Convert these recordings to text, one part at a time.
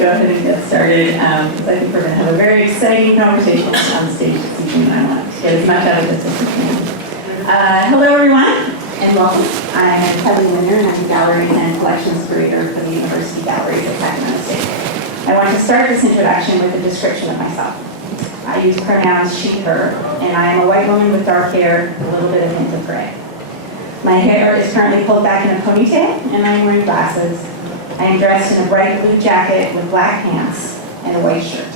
go ahead and get started, because I think we're going to have a very exciting conversation on stage this evening, and I want to get as much out of this as we can. Hello, everyone, and welcome. I'm Kelly Winter, and I'm the Galleries and Collections Curator for the University Galleries at Sacramento State. I want to start this introduction with a description of myself. I use pronouns she, her, and I am a white woman with dark hair, a little bit of hint of gray. My hair is currently pulled back in a ponytail, and I'm wearing glasses. I am dressed in a bright blue jacket with black pants and a white shirt.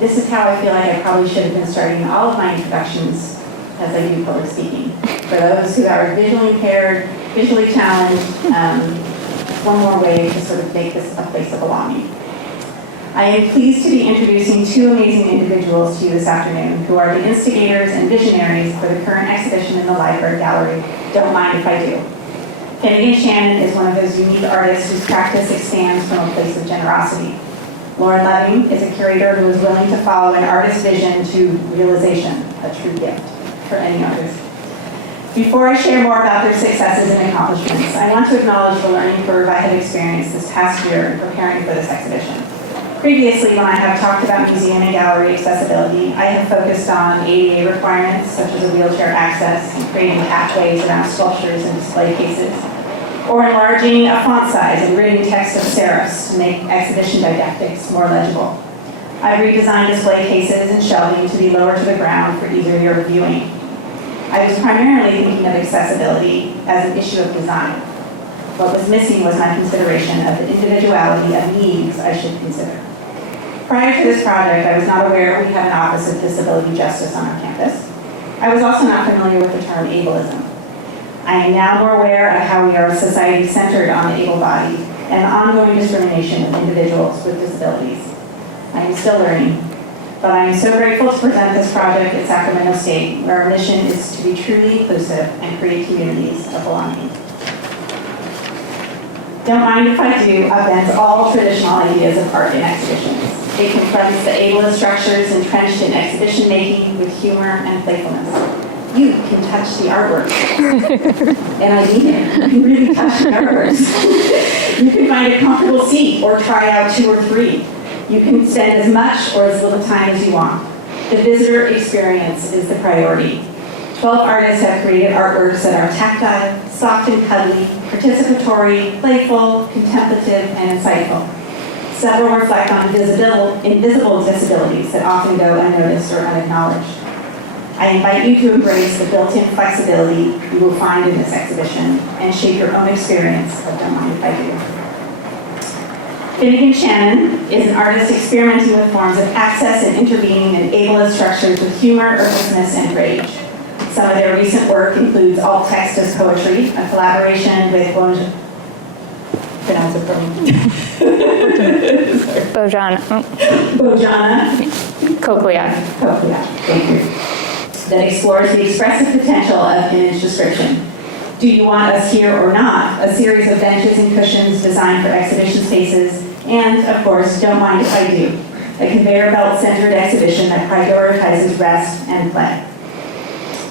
This is how I feel like I probably should have been starting all of my introductions as I do public speaking. For those who are visually impaired, visually challenged, one more way to sort of make this a place of belonging. I am pleased to be introducing two amazing individuals to you this afternoon who are the instigators and visionaries for the current exhibition in the Library Gallery, Don't Mind If I Do. Finnegan Shannon is one of those unique artists whose practice expands from a place of generosity. Lauren Leving is a curator who is willing to follow an artist's vision to realization, a true gift for any artist. Before I share more about their successes and accomplishments, I want to acknowledge the learning curve I have experienced this past year in preparing for this exhibition. Previously, when I have talked about museum and gallery accessibility, I have focused on ADA requirements, such as a wheelchair access and creating pathways around sculptures and display cases, or enlarging a font size and reading text of serifs to make exhibition didactics more legible. I've redesigned display cases and shelving to be lower to the ground for easier viewing. I was primarily thinking of accessibility as an issue of design. What was missing was my consideration of the individuality of needs I should consider. Prior to this project, I was not aware we have an Office of Disability Justice on our campus. I was also not familiar with the term ableism. I am now more aware of how we are a society centered on the able-bodied and the ongoing discrimination of individuals with disabilities. I am still learning, but I am so grateful to present this project at Sacramento State, where our mission is to be truly inclusive and create communities of belonging. Don't Mind If I Do upends all traditional ideas of art in exhibitions. It confronts the ableist structures entrenched in exhibition making with humor and playfulness. You can touch the artwork. And I mean it. You can really touch the artworks. You can find a comfortable seat or try out 2 or 3. You can spend as much or as little time as you want. The visitor experience is the priority. 12 artists have created artworks that are tactile, soft and cuddly, participatory, playful, contemplative, and insightful. Several reflect on invisible disabilities that often go unnoticed or unacknowledged. I invite you to embrace the built-in flexibility you will find in this exhibition and shape your own experience of Don't Mind If I Do. Finnegan Shannon is an artist experimenting with forms of access and intervening in ableist structures with humor, earnestness, and rage. Some of their recent work includes Alt Text as Poetry, a collaboration with Bojana. Cochlear, thank you. That explores the expressive potential of image description. Do You Want Us Here or Not? A series of benches and cushions designed for exhibition spaces, and, of course, Don't Mind If I Do, a conveyor belt-centered exhibition that prioritizes rest and play.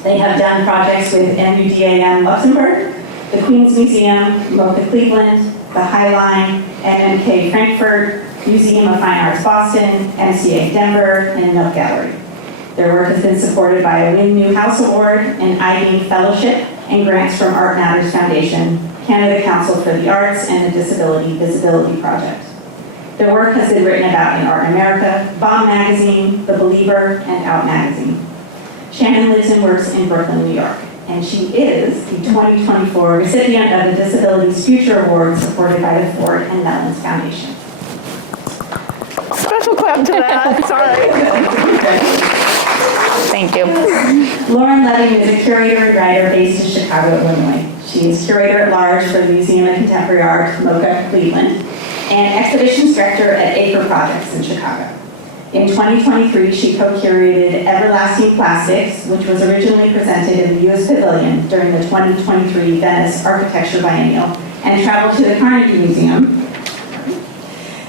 They have done projects with MUDAM Luxembourg, the Queen's Museum, MoCA Cleveland, the High Line, MMK Frankfurt, Museum of Fine Arts Boston, MCA Denver, and Milk Gallery. Their work has been supported by a Win Newhouse Award, an IBEAM Fellowship, and grants from Art Matters Foundation, Canada Council for the Arts, and the Disability Visibility Project. Their work has been written about in Art in America, Bomb Magazine, The Believer, and Out Magazine. Shannon lives and works in Brooklyn, New York, and she is the 2024 recipient of the Disabilities Future Award supported by the Ford and Mellons Foundation. Special clap to that. Sorry. Thank you. Lauren Leving is a curator and writer based in Chicago, Illinois. She is curator at large for the Museum of Contemporary Art, MoCA Cleveland, and exhibitions director at Acre Projects in Chicago. In 2023, she co-curated Everlasting Plastics, which was originally presented in the U.S. Pavilion during the 2023 Venice Architecture Biennial, and traveled to the Carnegie Museum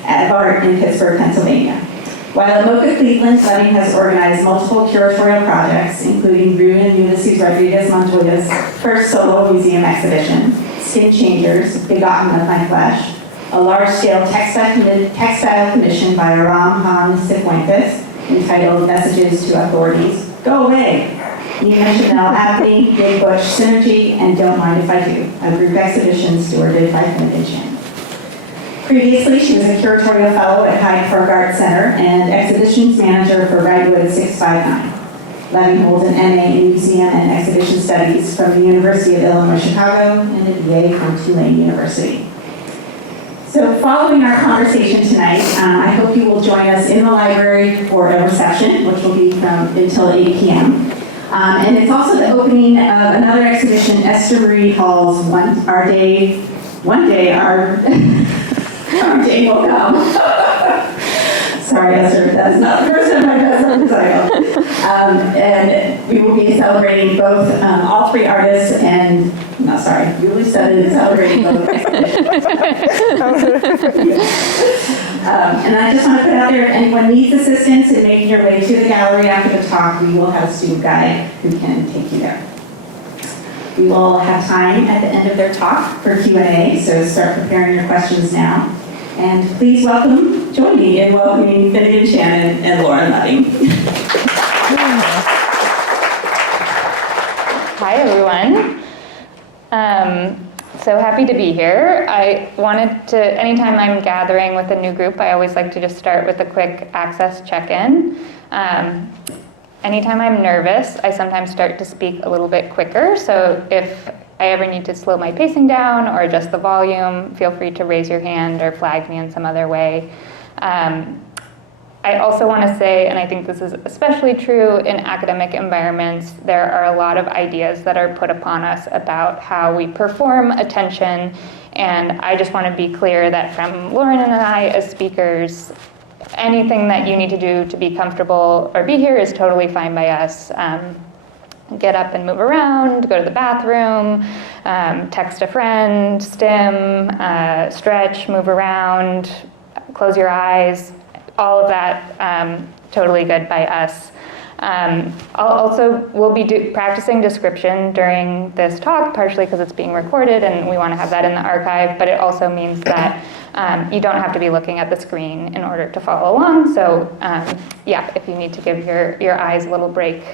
of Art in Pittsburgh, Pennsylvania. While at MoCA Cleveland, Leving has organized multiple curatorial projects, including Ruben Ulysses Rodriguez Montoya's first solo museum exhibition, Skin Changers, Begotten of My Flesh, a large-scale textile commission by Aram Han Cifuentes entitled Messages to Authorities. Go away! Nina Chanel Abney, Big Bush Synergy, and Don't Mind If I Do, a group exhibition stewarded by Finnegan Shannon. Previously, she was a curatorial fellow at Hyde Park Art Center and exhibitions manager for Redwood 659. Leving holds an MA in Museum and Exhibition Studies from the University of Illinois Chicago and a BA from Tulane University. So following our conversation tonight, I hope you will join us in the library for a reception, which will be from until 8 p.m. And it's also the opening of another exhibition, Esther Marie Hall's Our Day Will Come. Sorry, Esther, that's not the first time I've done something title. And we will be celebrating both, all three artists and, no, sorry, Julie said it, celebrating both exhibitions. And I just want to put out there, if anyone needs assistance in making your way to the gallery after the talk, we will have a student guide who can take you there. We will have time at the end of their talk for Q&A, so start preparing your questions now. And please join me in welcoming Finnegan Shannon and Lauren Leving. Hi, everyone. So happy to be here. I wanted to, anytime I'm gathering with a new group, I always like to just start with a quick access check-in. Anytime I'm nervous, I sometimes start to speak a little bit quicker. So if I ever need to slow my pacing down or adjust the volume, feel free to raise your hand or flag me in some other way. I also want to say, and I think this is especially true in academic environments, there are a lot of ideas that are put upon us about how we perform attention, and I just want to be clear that from Lauren and I as speakers, anything that you need to do to be comfortable or be here is totally fine by us. Get up and move around, go to the bathroom, text a friend, stim, stretch, move around, close your eyes, all of that totally good by us. We'll be practicing description during this talk, partially because it's being recorded and we want to have that in the archive, but it also means that you don't have to be looking at the screen in order to follow along. So if you need to give your eyes a little break,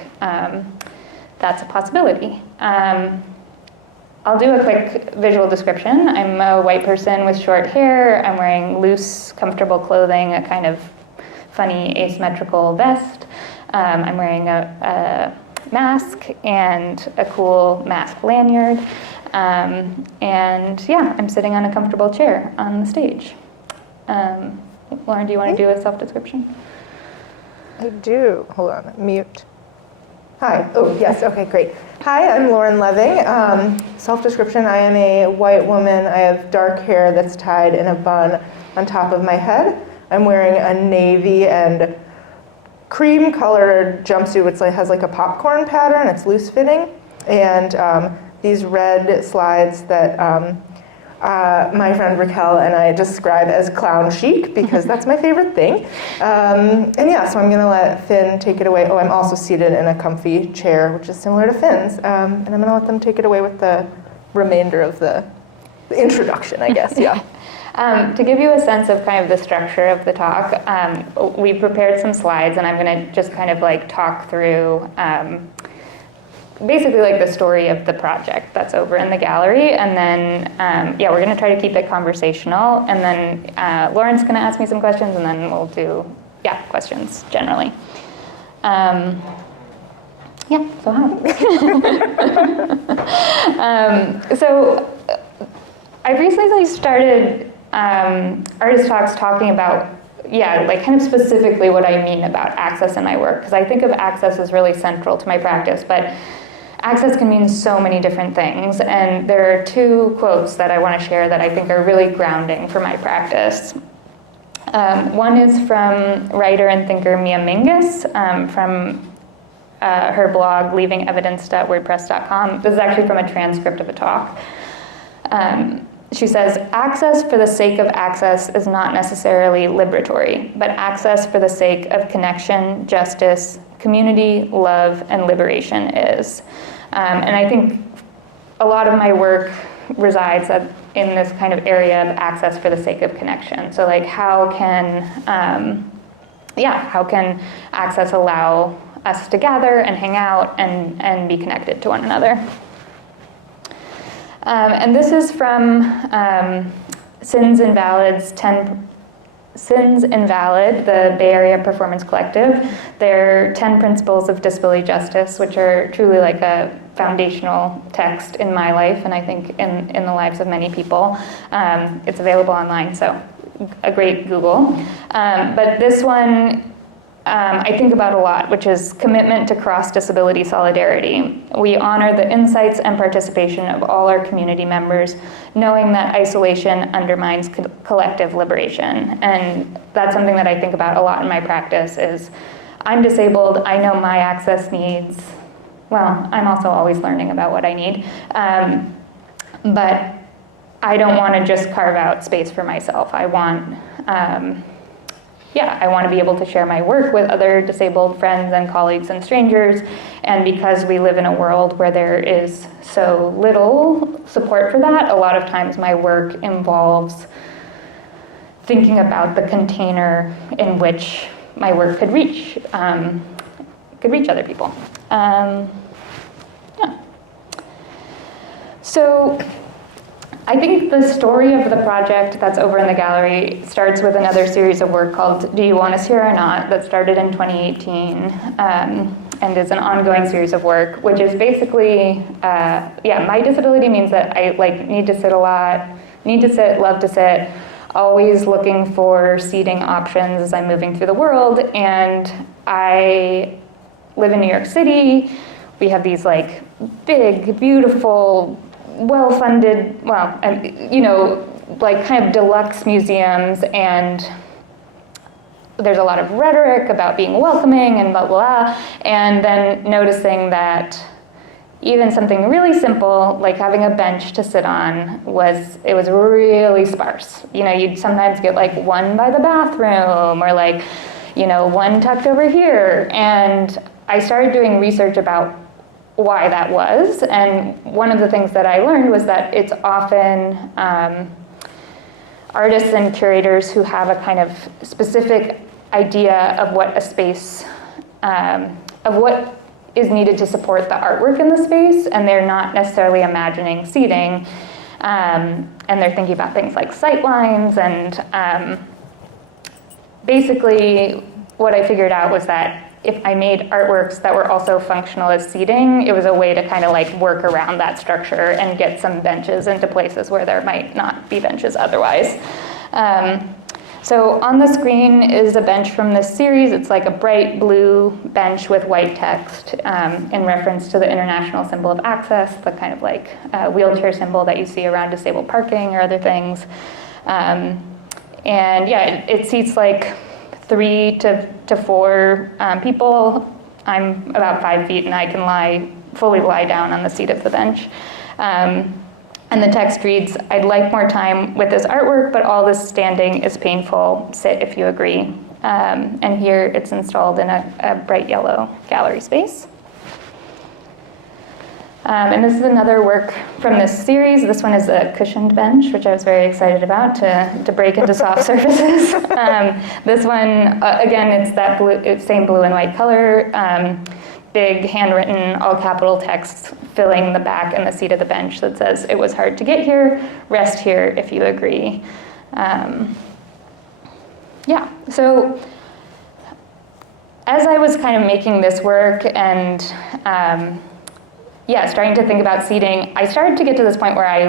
that's a possibility. I'll do a quick visual description. I'm a white person with short hair. I'm wearing loose, comfortable clothing, a kind of funny asymmetrical vest. I'm wearing a mask and a cool mask lanyard. I'm sitting on a comfortable chair on the stage. Lauren, do you want to do a self-description? I do. Hold on, mute. Hi. Oh, yes. Okay, great. Hi, I'm Lauren Leving. Self-description, I am a white woman. I have dark hair that's tied in a bun on top of my head. I'm wearing a navy and cream-colored jumpsuit, which has like a popcorn pattern. It's loose-fitting. And these red slides that my friend Raquel and I describe as clown chic because that's my favorite thing. So I'm going to let Finn take it away. Oh, I'm also seated in a comfy chair, which is similar to Finn's. And I'm going to let them take it away with the remainder of the introduction, I guess, yeah. To give you a sense of kind of the structure of the talk, we prepared some slides, and I'm going to just kind of like talk through basically like the story of the project that's over in the gallery, and then we're going to try to keep it conversational, and then Lauren's going to ask me some questions, and then we'll do questions generally. So hi. So I recently started artist talks talking about kind of specifically what I mean about access in my work, because I think of access as really central to my practice, but access can mean so many different things, and there are two quotes that I want to share that I think are really grounding for my practice. One is from writer and thinker Mia Mingus from her blog leavingevidence.wordpress.com. This is actually from a transcript of a talk. She says, "Access for the sake of access is not necessarily liberatory, but access for the sake of connection, justice, community, love, and liberation is." And I think a lot of my work resides in this kind of area of access for the sake of connection. So like how can access allow us to gather and hang out and be connected to one another? And this is from Sins Invalid, the Bay Area Performance Collective. Their 10 Principles of Disability Justice, which are truly like a foundational text in my life, and I think in the lives of many people. It's available online, so a great Google. But this one I think about a lot, which is commitment to cross-disability solidarity. We honor the insights and participation of all our community members, knowing that isolation undermines collective liberation. And that's something that I think about a lot in my practice is, I'm disabled, I know my access needs. Well, I'm also always learning about what I need. But I don't want to just carve out space for myself. I want I want to be able to share my work with other disabled friends and colleagues and strangers. And because we live in a world where there is so little support for that, a lot of times my work involves thinking about the container in which my work could reach other people. So I think the story of the project that's over in the gallery starts with another series of work called Do You Want Us Here or Not, that started in 2018 and is an ongoing series of work, which is basically, my disability means that I need to sit a lot, love to sit, always looking for seating options as I'm moving through the world. And I live in New York City. We have these big, beautiful, well-funded, kind of deluxe museums, and there's a lot of rhetoric about being welcoming and blah, blah, and then noticing that even something really simple, like having a bench to sit on, was really sparse. You'd sometimes get one by the bathroom, or one tucked over here, and I started doing research about why that was, and one of the things that I learned was that it's often artists and curators who have a kind of specific idea of what a space, of what is needed to support the artwork in the space, and they're not necessarily imagining seating, and they're thinking about things like sight lines, and basically what I figured out was that if I made artworks that were also functional as seating, it was a way to kind of work around that structure and get some benches into places where there might not be benches otherwise. So on the screen is a bench from this series. It's like a bright blue bench with white text in reference to the international symbol of access, the kind of wheelchair symbol that you see around disabled parking or other things. It seats 3 to 4 people. I'm about 5 feet and I can fully lie down on the seat of the bench. And the text reads, "I'd like more time with this artwork, but all this standing is painful. Sit if you agree." And here it's installed in a bright yellow gallery space. And this is another work from this series. This one is a cushioned bench, which I was very excited about to break into soft surfaces. This one, again, it's that same blue and white color, big handwritten, all capital text filling the back and the seat of the bench that says, "It was hard to get here, rest here if you agree." So as I was kind of making this work and starting to think about seating, I started to get to this point where I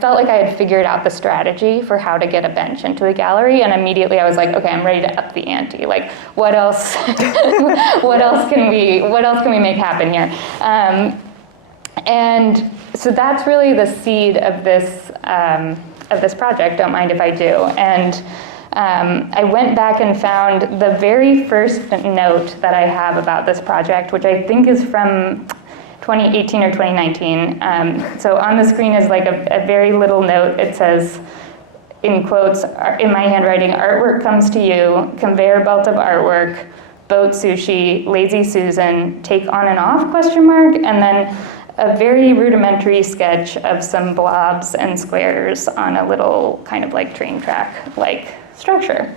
felt like I had figured out the strategy for how to get a bench into a gallery, and immediately I was like, okay, I'm ready to up the ante. What else? what else can we make happen here? And so that's really the seed of this project. Don't mind if I do. And I went back and found the very first note that I have about this project, which I think is from 2018 or 2019. So on the screen is a very little note. It says, in quotes, in my handwriting, "Artwork comes to you, conveyor belt of artwork, boat sushi, lazy Susan, take on and off, ? And then a very rudimentary sketch of some blobs and squares on a little kind of like train track like structure.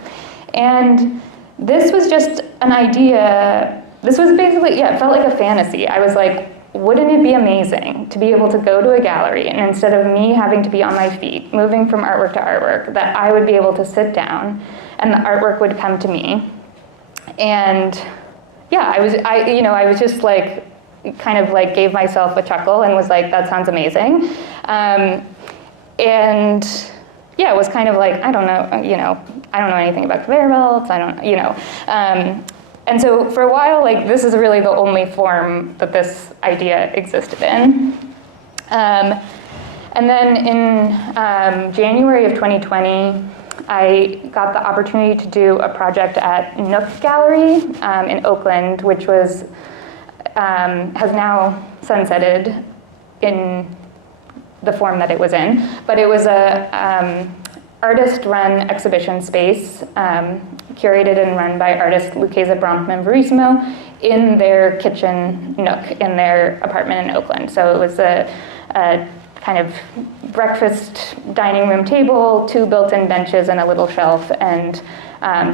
And this was just an idea. This was basically, yeah, it felt like a fantasy. I was like, wouldn't it be amazing to be able to go to a gallery and instead of me having to be on my feet, moving from artwork to artwork, that I would be able to sit down and the artwork would come to me. And yeah, I was just like, kind of like gave myself a chuckle and was like, that sounds amazing. And yeah, it was kind of like, I don't know anything about conveyor belts, and so for a while, like, this is really the only form that this idea existed in. And then in January of 2020, I got the opportunity to do a project at Nook Gallery in Oakland, which was has now sunsetted in the form that it was in, but it was a artist-run exhibition space, curated and run by artist Lucchesa Bronfman-Verissimo in their kitchen nook in their apartment in Oakland. So it was a kind of breakfast dining room table, 2 built-in benches and a little shelf, and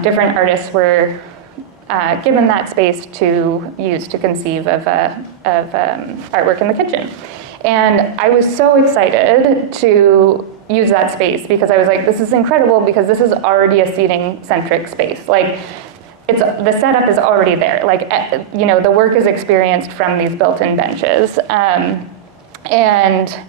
different artists were given that space to use to conceive of artwork in the kitchen. And I was so excited to use that space because I was like, this is incredible because this is already a seating-centric space. Like, the setup is already there. Like, the work is experienced from these built-in benches. And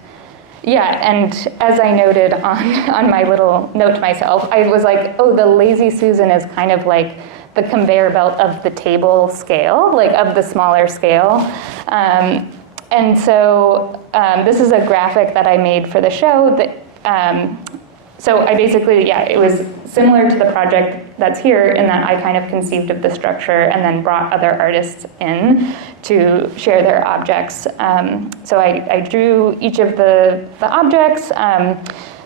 yeah, and as I noted on my little note to myself, I was like, oh, the Lazy Susan is kind of like the conveyor belt of the table scale, like of the smaller scale. And so this is a graphic that I made for the show. So I basically, it was similar to the project that's here in that I kind of conceived of the structure and then brought other artists in to share their objects. So I drew each of the objects.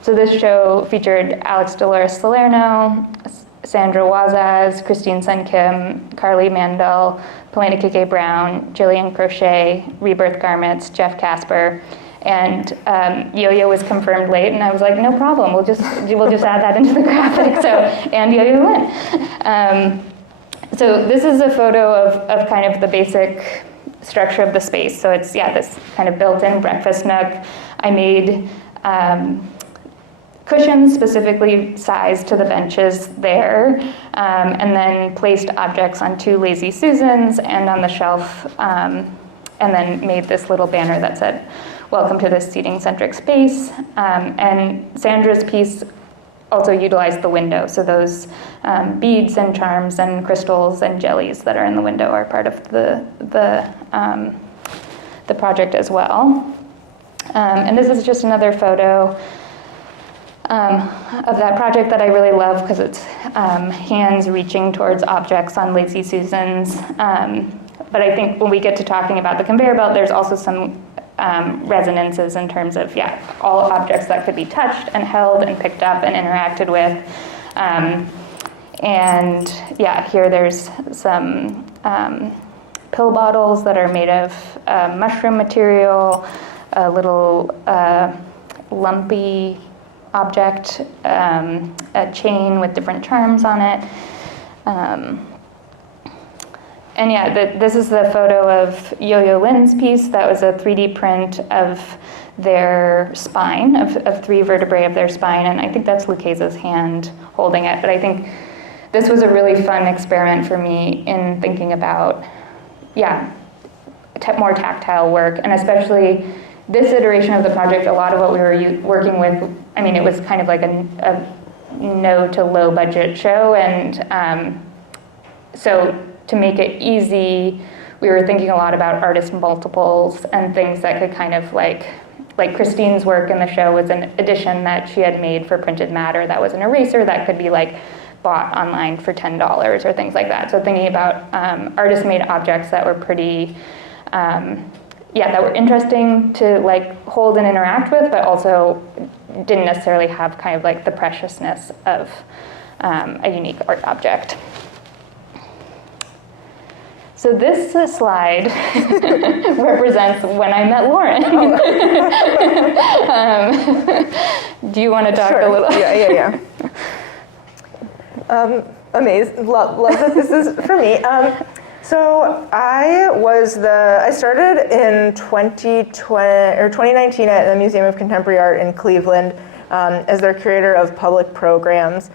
So this show featured Alex Dolores Salerno, Sandra Wazaz, Christine Sun Kim, Carly Mandel, Polina Kike Brown, Jillian Crochet, Rebirth Garments, Jeff Casper, and Yo-Yo was confirmed late, and I was like, no problem, we'll just add that into the graphic. So, and Yo-Yo went. So this is a photo of kind of the basic structure of the space. So it's, this kind of built-in breakfast nook. I made cushions specifically sized to the benches there, and then placed objects on 2 Lazy Susans and on the shelf, and then made this little banner that said, welcome to this seating-centric space. And Sandra's piece also utilized the window, so those beads and charms and crystals and jellies that are in the window are part of the project as well. And this is just another photo of that project that I really love because it's hands reaching towards objects on Lazy Susans. But I think when we get to talking about the conveyor belt, there's also some resonances in terms of, all objects that could be touched and held and picked up and interacted with. And here there's some pill bottles that are made of mushroom material, a little lumpy object, a chain with different charms on it. And this is the photo of Yo-Yo Lynn's piece. That was a 3D print of their spine, of 3 vertebrae of their spine, and I think that's Lucchesa's hand holding it. But I think this was a really fun experiment for me in thinking about, more tactile work, and especially this iteration of the project, a lot of what we were working with, it was kind of like a no to low budget show, and so to make it easy, we were thinking a lot about artist multiples and things that could kind of like Christine's work in the show was an edition that she had made for printed matter that was an eraser that could be like bought online for $10 or things like that. So thinking about artist-made objects that were pretty, that were interesting to like hold and interact with, but also didn't necessarily have kind of like the preciousness of a unique art object. So this slide represents when I met Lauren. Do you want to talk a little? Yeah. Amazed. Love that this is for me. So I started in 2019 at the Museum of Contemporary Art in Cleveland as their curator of public programs.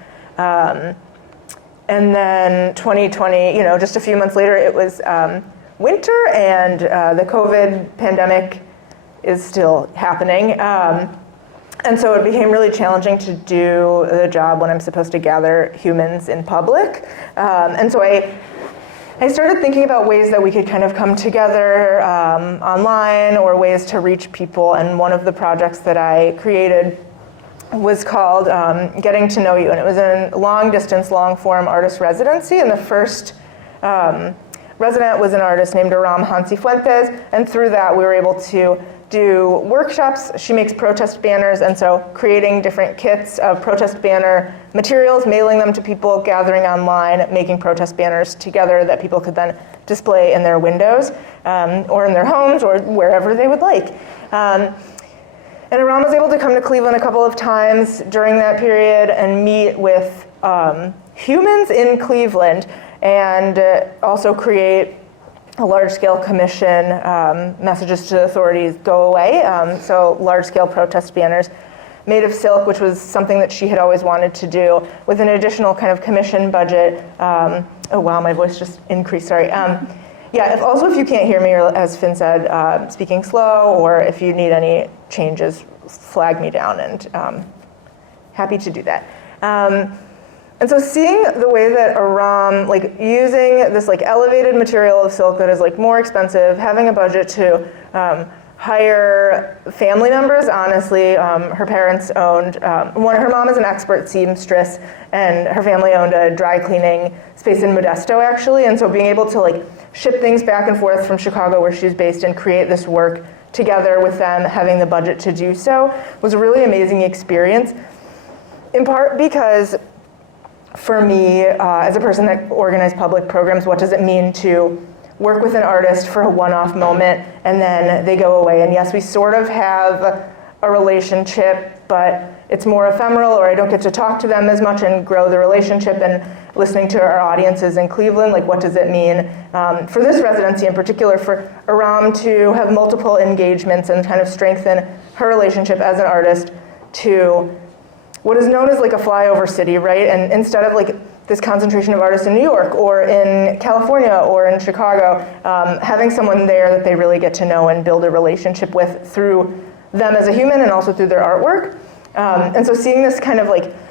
And then 2020, just a few months later, it was winter and the COVID pandemic is still happening. And so it became really challenging to do the job when I'm supposed to gather humans in public. And so I started thinking about ways that we could kind of come together online or ways to reach people. And one of the projects that I created was called Getting to Know You. And it was a long-distance, long-form artist residency. And the first resident was an artist named Aram Hansi-Fuentes. And through that, we were able to do workshops. She makes protest banners, and so creating different kits of protest banner materials, mailing them to people, gathering online, making protest banners together that people could then display in their windows or in their homes or wherever they would like. And Aram was able to come to Cleveland a couple of times during that period and meet with humans in Cleveland and also create a large-scale commission, messages to the authorities, go away. So large-scale protest banners made of silk, which was something that she had always wanted to do, with an additional kind of commission budget. Oh wow, my voice just increased, sorry. Yeah, if you can't hear me, or as Finn said, speaking slow, or if you need any changes, flag me down, and happy to do that. And so seeing the way that Aram, using this elevated material of silk that is more expensive, having a budget to hire family members, honestly, her parents owned, her mom is an expert seamstress, and her family owned a dry cleaning space in Modesto, actually, and so being able to ship things back and forth from Chicago, where she's based, and create this work together with them, having the budget to do so, was a really amazing experience, in part because for me, as a person that organized public programs, what does it mean to work with an artist for a one-off moment and then they go away? And yes, we sort of have a relationship, but it's more ephemeral, or I don't get to talk to them as much and grow the relationship. And listening to our audiences in Cleveland, what does it mean for this residency in particular, for Aram to have multiple engagements and kind of strengthen her relationship as an artist to what is known as a flyover city, right? And instead of this concentration of artists in New York or in California or in Chicago, having someone there that they really get to know and build a relationship with through them as a human and also through their artwork. And so seeing this kind of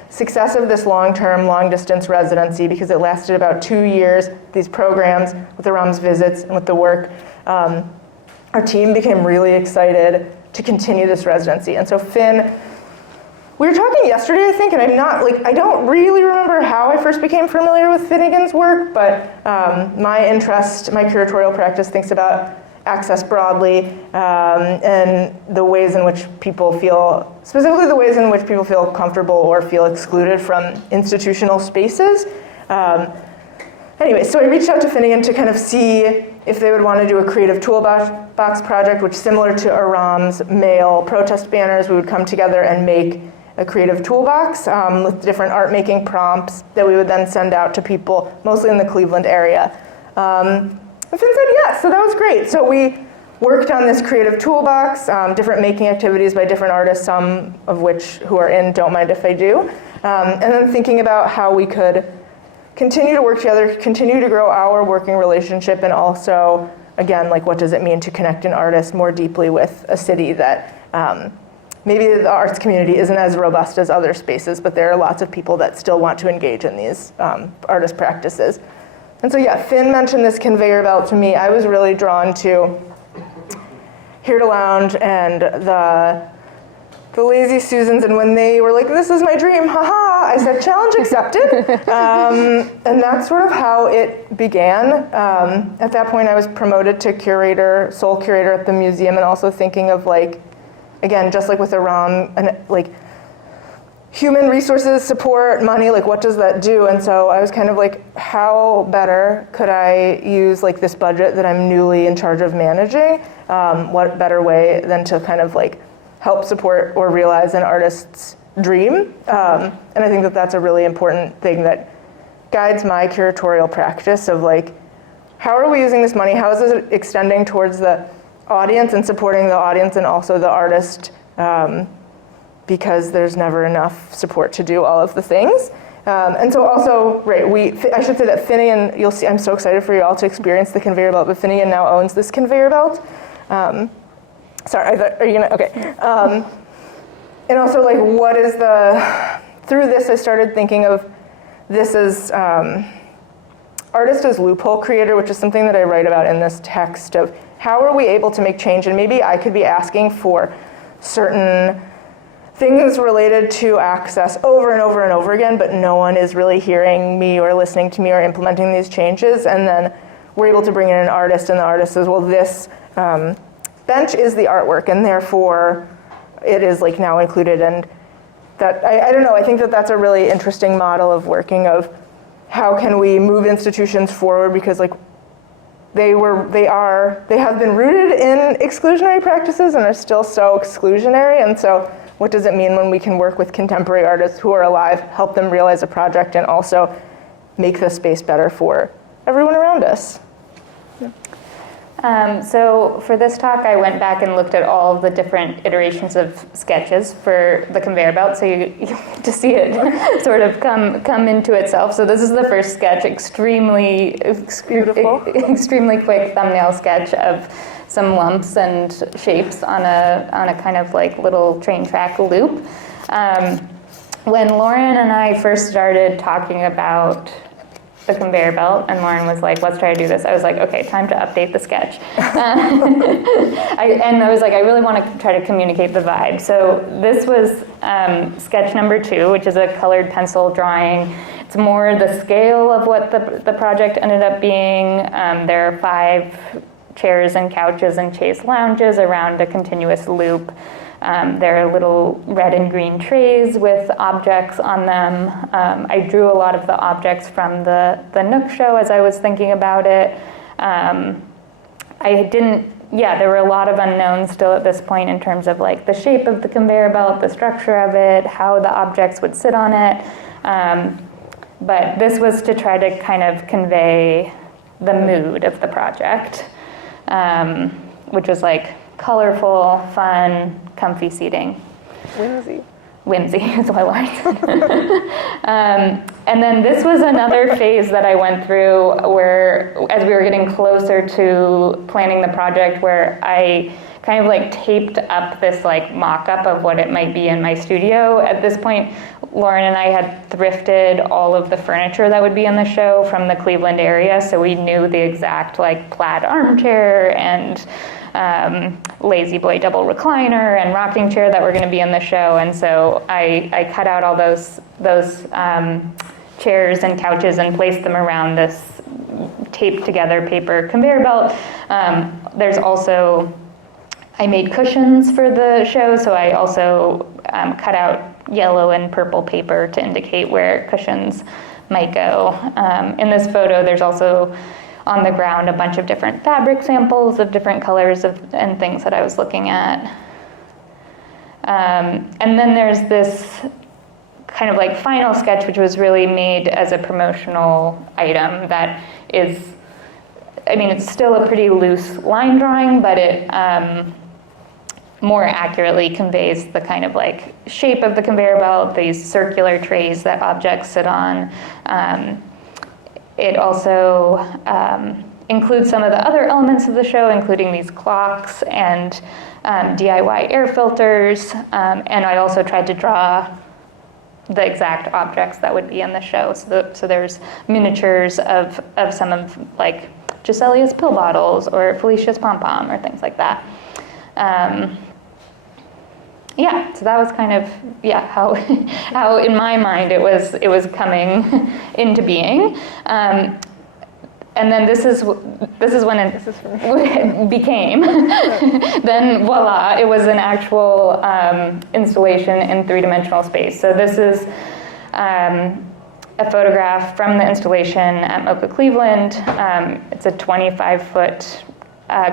success of this long-term, long-distance residency, because it lasted about 2 years, these programs with Aram's visits and with the work, our team became really excited to continue this residency. And so Finn, we were talking yesterday, I think, and I don't really remember how I first became familiar with Finnegan's work, but my curatorial practice thinks about access broadly, and the ways in which people feel, specifically the ways in which people feel comfortable or feel excluded from institutional spaces. Anyway, so I reached out to Finnegan to kind of see if they would want to do a creative toolbox project, which, similar to Aram's mail protest banners, we would come together and make a creative toolbox with different art making prompts that we would then send out to people, mostly in the Cleveland area. And Finn said yes, so that was great. So we worked on this creative toolbox, different making activities by different artists, some of which who are in don't mind if I do, and then thinking about how we could continue to work together, continue to grow our working relationship, and also, again, what does it mean to connect an artist more deeply with a city that maybe the arts community isn't as robust as other spaces, but there are lots of people that still want to engage in these artist practices. And so yeah, Finn mentioned this conveyor belt to me. I was really drawn to Here to Lounge and the Lazy Susans, and when they were like, this is my dream, haha, I said, challenge accepted. And that's sort of how it began. At that point, I was promoted to sole curator at the museum, and also thinking of again, just like with Aram, and human resources, support, money, like what does that do? And so I was kind of like, how better could I use like this budget that I'm newly in charge of managing? What better way than to kind of like help support or realize an artist's dream? And I think that that's a really important thing that guides my curatorial practice of like, how are we using this money? How is it extending towards the audience and supporting the audience and also the artist? Because there's never enough support to do all of the things. And so also, right, I should say that Finnegan, you'll see, I'm so excited for you all to experience the conveyor belt, but Finnegan now owns this conveyor belt. Sorry, are you gonna, okay. And also like, what is through this I started thinking of this as artist as loophole creator, which is something that I write about in this text of how are we able to make change? And maybe I could be asking for certain things related to access over and over and over again, but no one is really hearing me or listening to me or implementing these changes. And then we're able to bring in an artist, and the artist says, well, this bench is the artwork, and therefore it is like now included. And that, I don't know, I think that that's a really interesting model of working of how can we move institutions forward, because like they have been rooted in exclusionary practices and are still so exclusionary. And so what does it mean when we can work with contemporary artists who are alive, help them realize a project, and also make the space better for everyone around us? So for this talk, I went back and looked at all of the different iterations of sketches for the conveyor belt, so you get to see it sort of come into itself. So this is the first sketch, extremely quick thumbnail sketch of some lumps and shapes on a kind of like little train track loop. When Lauren and I first started talking about the conveyor belt, and Lauren was like, let's try to do this, I was like, okay, time to update the sketch. And I was like, I really want to try to communicate the vibe. So this was sketch number 2, which is a colored pencil drawing. It's more the scale of what the project ended up being. There are 5 chairs and couches and chaise lounges around a continuous loop. There are little red and green trays with objects on them. I drew a lot of the objects from the Nook show as I was thinking about it. There were a lot of unknowns still at this point in terms of like the shape of the conveyor belt, the structure of it, how the objects would sit on it. But this was to try to kind of convey the mood of the project, which was like colorful, fun, comfy seating. Whimsy is what Lauren said. And then this was another phase that I went through where, as we were getting closer to planning the project, where I kind of like taped up this like mock-up of what it might be in my studio. At this point, Lauren and I had thrifted all of the furniture that would be in the show from the Cleveland area, so we knew the exact like plaid armchair and lazy boy double recliner and rocking chair that were going to be in the show. And so I cut out all those chairs and couches and placed them around this taped together paper conveyor belt. There's also, I made cushions for the show, so I also cut out yellow and purple paper to indicate where cushions might go. In this photo, there's also on the ground a bunch of different fabric samples of different colors and things that I was looking at. And then there's this kind of like final sketch, which was really made as a promotional item that is, I mean, it's still a pretty loose line drawing, but it more accurately conveys the kind of like shape of the conveyor belt, these circular trays that objects sit on. It also includes some of the other elements of the show, including these clocks and DIY air filters. And I also tried to draw the exact objects that would be in the show. So there's miniatures of some of like Giselia's pill bottles or Felicia's pom-pom or things like that. So that was kind of how in my mind it was coming into being. and then this is when it became. Then voila, it was an actual installation in three-dimensional space. So this is a photograph from the installation at MoCA Cleveland. It's a 25-foot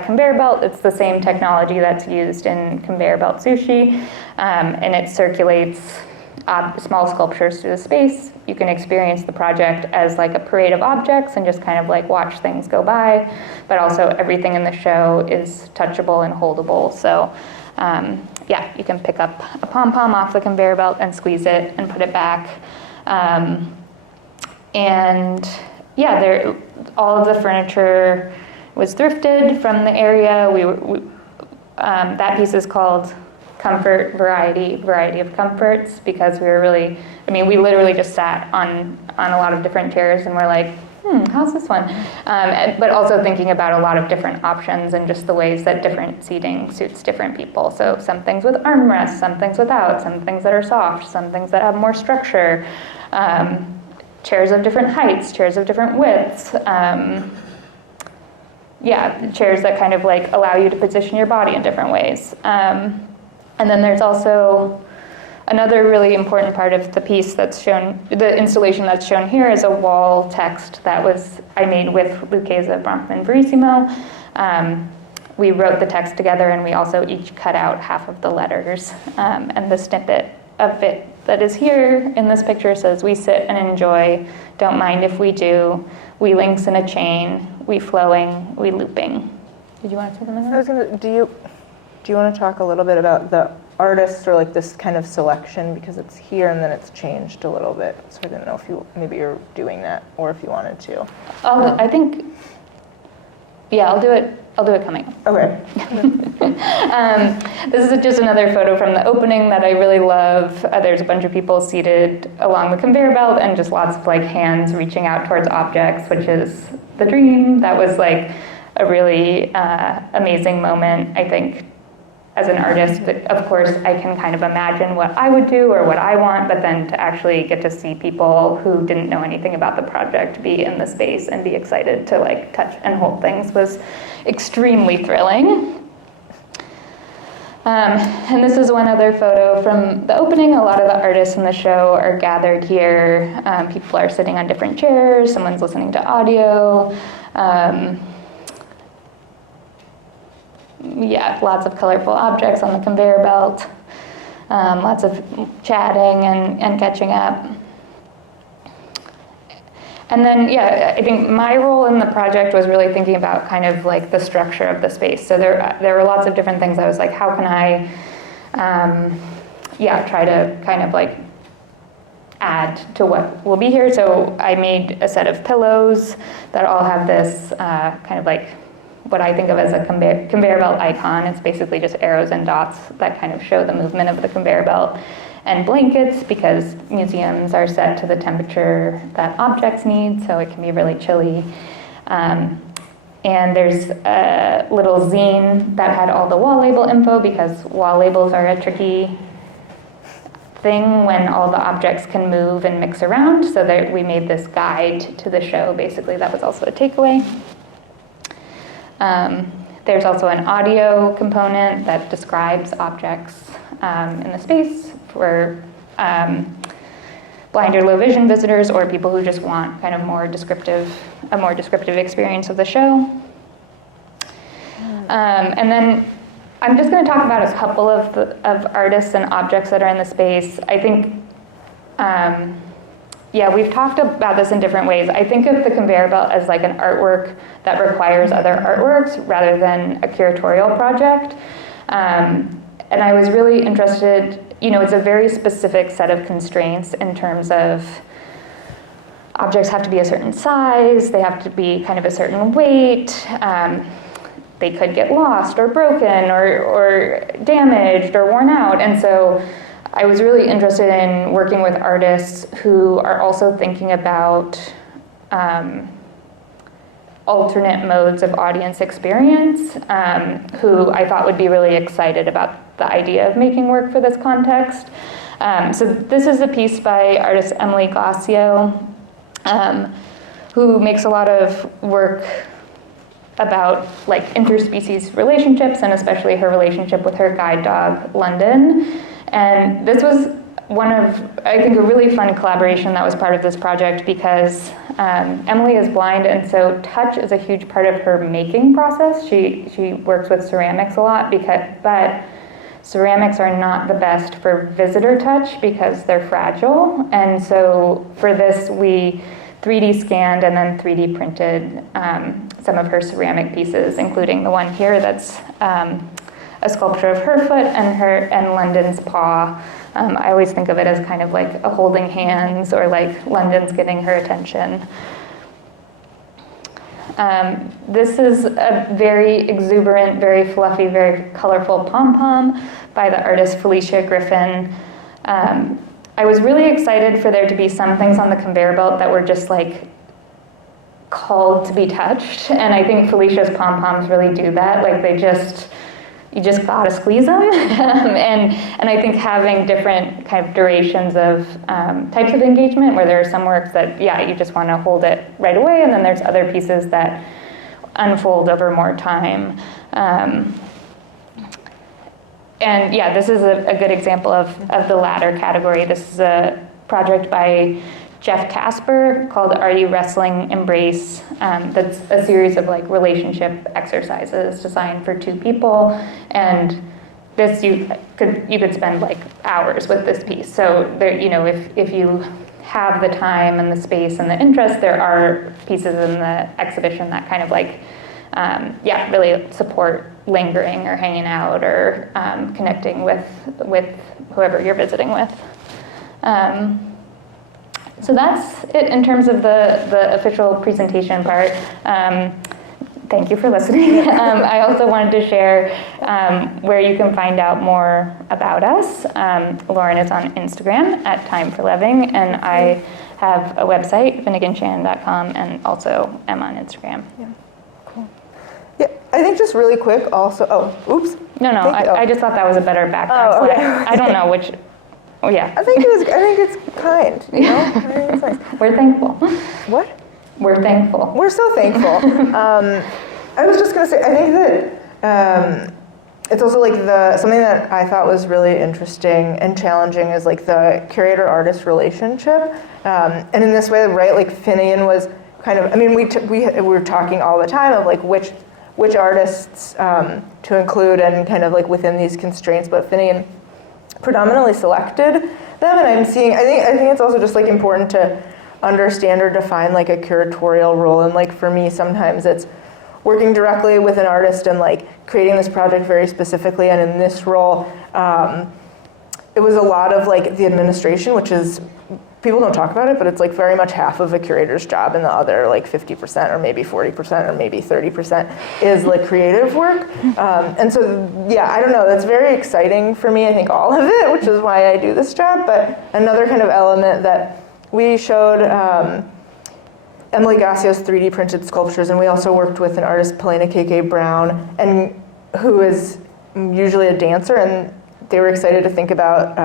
conveyor belt. It's the same technology that's used in conveyor belt sushi, and it circulates small sculptures through the space. You can experience the project as like a parade of objects and just kind of like watch things go by, but also everything in the show is touchable and holdable. So yeah, you can pick up a pom-pom off the conveyor belt and squeeze it and put it back. And yeah, all of the furniture was thrifted from the area. That piece is called Comfort Variety of Comforts, because we were really, I mean, we literally just sat on a lot of different chairs and we're like, how's this one? But also thinking about a lot of different options and just the ways that different seating suits different people. So some things with armrests, some things without, some things that are soft, some things that have more structure, chairs of different heights, chairs of different widths. Yeah, chairs that kind of like allow you to position your body in different ways. And then there's also another really important part of the piece that's shown, the installation that's shown here is a wall text that I made with Lucchese, Bronfman, Verissimo. We wrote the text together and we also each cut out half of the letters. And the snippet of it that is here in this picture says, "We sit and enjoy, don't mind if we do. We links in a chain, we flowing, we looping." Did you want to say something? I was gonna, do you want to talk a little bit about the artists or like this kind of selection, because it's here and then it's changed a little bit. So I didn't know if maybe you're doing that or if you wanted to. I think, yeah, I'll do it coming up. Okay. This is just another photo from the opening that I really love. There's a bunch of people seated along the conveyor belt and just lots of like hands reaching out towards objects, which is the dream. That was like a really amazing moment, I think. As an artist, of course, I can kind of imagine what I would do or what I want, but then to actually get to see people who didn't know anything about the project be in the space and be excited to like touch and hold things was extremely thrilling. And this is one other photo from the opening. A lot of the artists in the show are gathered here. People are sitting on different chairs. Someone's listening to audio. Yeah, lots of colorful objects on the conveyor belt, lots of chatting and catching up. And then, yeah, I think my role in the project was really thinking about kind of like the structure of the space. So there were lots of different things. I was like, how can I, try to kind of like add to what will be here. So I made a set of pillows that all have this kind of like what I think of as a conveyor belt icon. It's basically just arrows and dots that kind of show the movement of the conveyor belt. And blankets, because museums are set to the temperature that objects need, so it can be really chilly. And there's a little zine that had all the wall label info, because wall labels are a tricky thing when all the objects can move and mix around, so that we made this guide to the show. Basically, that was also a takeaway. There's also an audio component that describes objects in the space for blind or low vision visitors or people who just want kind of a more descriptive experience of the show. And then I'm just going to talk about a couple of artists and objects that are in the space. I think, we've talked about this in different ways. I think of the conveyor belt as like an artwork that requires other artworks rather than a curatorial project. And I was really interested, it's a very specific set of constraints in terms of objects have to be a certain size, they have to be kind of a certain weight, they could get lost or broken or damaged or worn out. And so I was really interested in working with artists who are also thinking about alternate modes of audience experience, who I thought would be really excited about the idea of making work for this context. So this is a piece by artist Emily Glacio, who makes a lot of work about like interspecies relationships, and especially her relationship with her guide dog, London. And this was one of, I think, a really fun collaboration that was part of this project because Emily is blind, and so touch is a huge part of her making process. She works with ceramics a lot, but ceramics are not the best for visitor touch because they're fragile. And so for this, we 3D scanned and then 3D printed some of her ceramic pieces, including the one here that's a sculpture of her foot and London's paw. I always think of it as kind of like a holding hands, or like London's getting her attention. This is a very exuberant, very fluffy, very colorful pom-pom by the artist Felicia Griffin. I was really excited for there to be some things on the conveyor belt that were just like called to be touched, and I think Felicia's pom-poms really do that. Like you just gotta squeeze them. and I think having different kind of durations of types of engagement, where there are some works that, yeah, you just wanna hold it right away, and then there's other pieces that unfold over more time. And yeah, this is a good example of the latter category. This is a project by Jeff Casper called Are You Wrestling Embrace? That's a series of like relationship exercises designed for two people. And this, you could spend like hours with this piece. So there, you know, if you have the time and the space and the interest, there are pieces in the exhibition that kind of like, yeah, really support lingering or hanging out or connecting with whoever you're visiting with. So that's it in terms of the official presentation part. Thank you for listening. I also wanted to share where you can find out more about us. Lauren is on Instagram at Time for Leving, and I have a website, finneganshannon.com, and also am on Instagram. Yeah, cool. Yeah, I think just really quick also, oops. No, I just thought that was a better background Oh, okay. slide. I don't know which, oh yeah. I think it's kind, you know? I think it's nice. We're thankful. What? We're thankful. We're so thankful. I was just gonna say, I think that it's also like something that I thought was really interesting and challenging is like the curator-artist relationship. And in this way, right, like Finnegan was kind of, I mean, we were talking all the time of like which artists to include and kind of like within these constraints, but Finnegan predominantly selected them, and I think it's also just like important to understand or define like a curatorial role, and like for me sometimes it's working directly with an artist and like creating this project very specifically, and in this role it was a lot of like the administration, which is, people don't talk about it, but it's like very much half of a curator's job, and the other like 50% or maybe 40% or maybe 30% is like creative work. And so, yeah, I don't know, that's very exciting for me, I think all of it, which is why I do this job. But another kind of element that we showed Emily Gassio's 3D printed sculptures, and we also worked with an artist, Pelena KK Brown, and who is usually a dancer, and they were excited to think about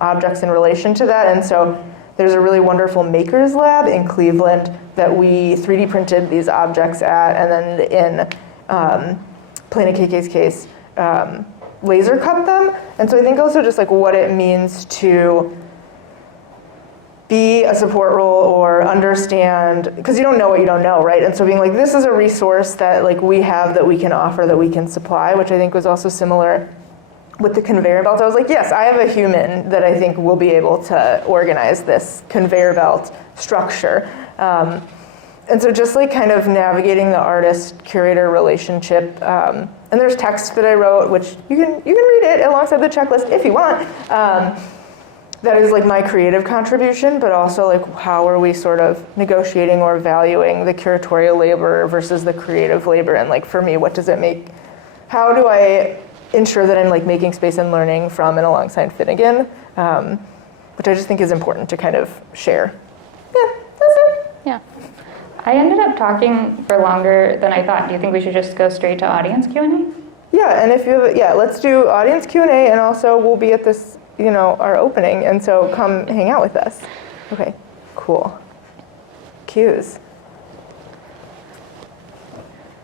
objects in relation to that. And so there's a really wonderful makers lab in Cleveland that we 3D printed these objects at, and then in Pelena KK's case, laser cut them. And so I think also just like what it means to be a support role or understand, because you don't know what you don't know, right? And so being like, this is a resource that like we have that we can offer, that we can supply, which I think was also similar with the conveyor belt. I was like, yes, I have a human that I think will be able to organize this conveyor belt structure. And so just like kind of navigating the artist-curator relationship. And there's text that I wrote, which you can read it alongside the checklist if you want. That is like my creative contribution, but also like how are we sort of negotiating or valuing the curatorial labor versus the creative labor, and like for me, what does it make, how do I ensure that I'm like making space and learning from and alongside Finnegan, which I just think is important to kind of share. Yeah, that's it. Yeah. I ended up talking for longer than I thought. Do you think we should just go straight to audience Q&A? Yeah, and if you have, yeah, let's do audience Q&A, and also we'll be at this, you know, our opening, and so come hang out with us. Okay, cool. Cues.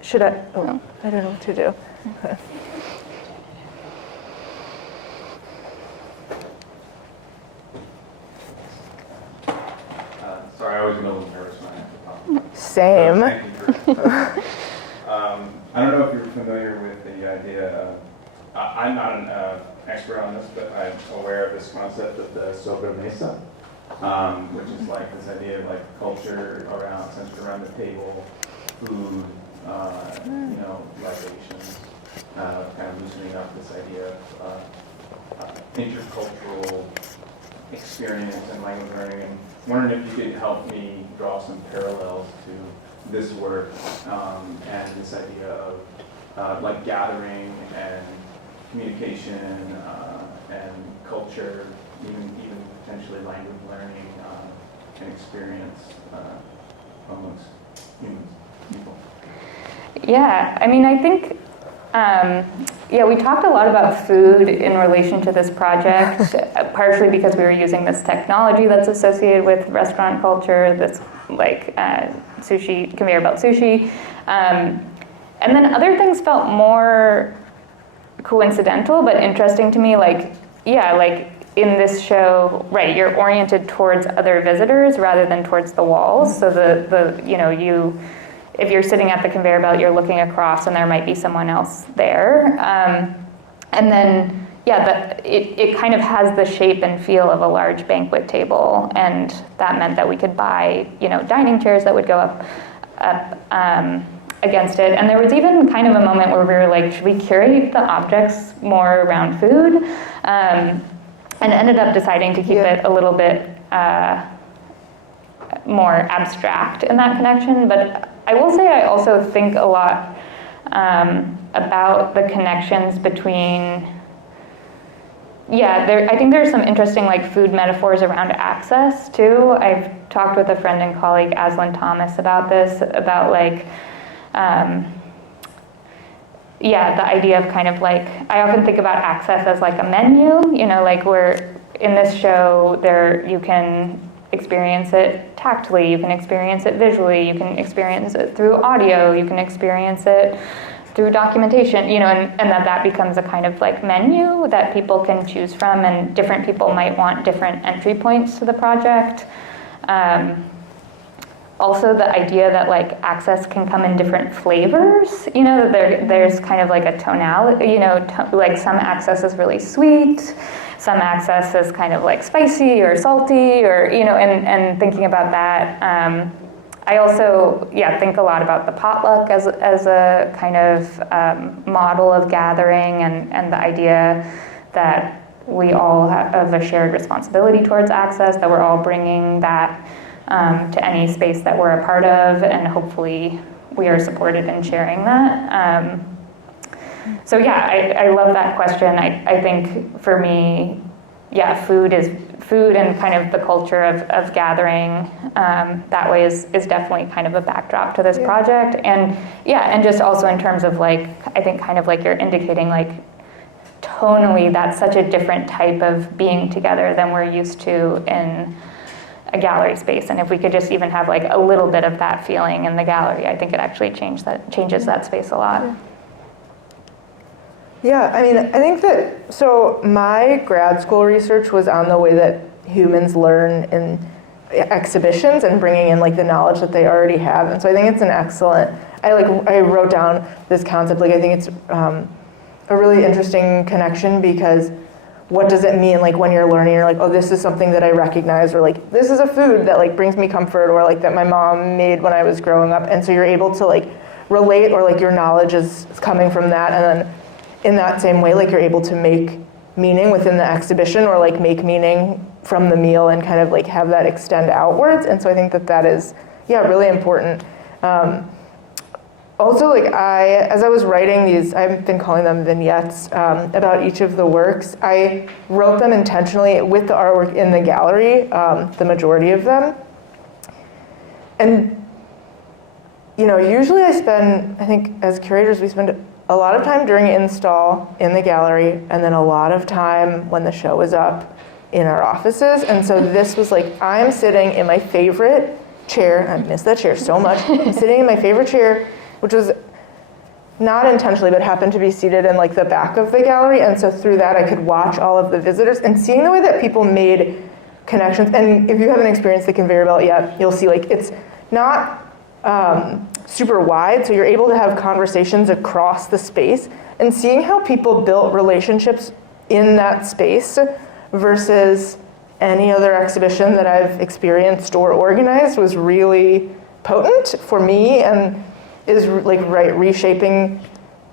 Should I? Oh, I don't know what to do. Okay. Sorry, I always get a little nervous when I have to talk. Same. So thank you for, I don't know if you're familiar with the idea of, I'm not an expert on this, but I'm aware of this concept of the sober mesa, which is like this idea of like culture around, centered around the table, food, libations, kind of loosening up this idea of intercultural experience and language learning, and wondering if you could help me draw some parallels to this work and this idea of like gathering and communication and culture, even potentially language learning and experience amongst humans, people. Yeah, I mean, I think, we talked a lot about food in relation to this project, partially because we were using this technology that's associated with restaurant culture, this like sushi, conveyor belt sushi. And then other things felt more coincidental, but interesting to me, like in this show, right, you're oriented towards other visitors rather than towards the walls. So if you're sitting at the conveyor belt, you're looking across and there might be someone else there. And then, it kind of has the shape and feel of a large banquet table. And that meant that we could buy, dining chairs that would go up against it. And there was even kind of a moment where we were like, should we curate the objects more around food? And ended up deciding to keep it a little bit more abstract in that connection. But I will say I also think a lot about the connections between, I think there's some interesting like food metaphors around access too. I've talked with a friend and colleague, Aslan Thomas, about this, about like, the idea of kind of like, I often think about access as like a menu, like where in this show you can experience it tactily, you can experience it visually, you can experience it through audio, you can experience it through documentation, and that becomes a kind of like menu that people can choose from, and different people might want different entry points to the project. Also the idea that like access can come in different flavors, that there's kind of like a tonality, like some access is really sweet, some access is kind of like spicy or salty, or, and thinking about that. I also, think a lot about the potluck as a kind of model of gathering, and the idea that we all have a shared responsibility towards access, that we're all bringing that to any space that we're a part of, and hopefully we are supported in sharing that. I love that question. I think for me, food and kind of the culture of gathering that way is definitely kind of a backdrop to this project. And just also in terms of like, I think kind of like you're indicating, like tonally that's such a different type of being together than we're used to in a gallery space. And if we could just even have like a little bit of that feeling in the gallery, I think it actually changes that space a lot. Yeah, I mean, I think that, so my grad school research was on the way that humans learn in exhibitions and bringing in like the knowledge that they already have. And so I think it's an excellent, I wrote down this concept, like I think it's a really interesting connection, because what does it mean, like when you're learning, you're like, oh, this is something that I recognize, or like, this is a food that like brings me comfort, or like that my mom made when I was growing up. And so you're able to like relate, or like your knowledge is coming from that. And then in that same way, like you're able to make meaning within the exhibition, or like make meaning from the meal and kind of like have that extend outwards. And so I think that is, really important. Also, like as I was writing these, I've been calling them vignettes about each of the works, I wrote them intentionally with the artwork in the gallery, the majority of them. And, usually I think as curators, we spend a lot of time during install in the gallery, and then a lot of time when the show is up in our offices. And so this was like, I'm sitting in my favorite chair, I miss that chair so much, I'm sitting in my favorite chair, which was not intentionally, but happened to be seated in like the back of the gallery. And so through that, I could watch all of the visitors and seeing the way that people made connections. And if you haven't experienced the conveyor belt yet, you'll see like it's not super wide, so you're able to have conversations across the space, and seeing how people built relationships in that space versus any other exhibition that I've experienced or organized was really potent for me, and is like reshaping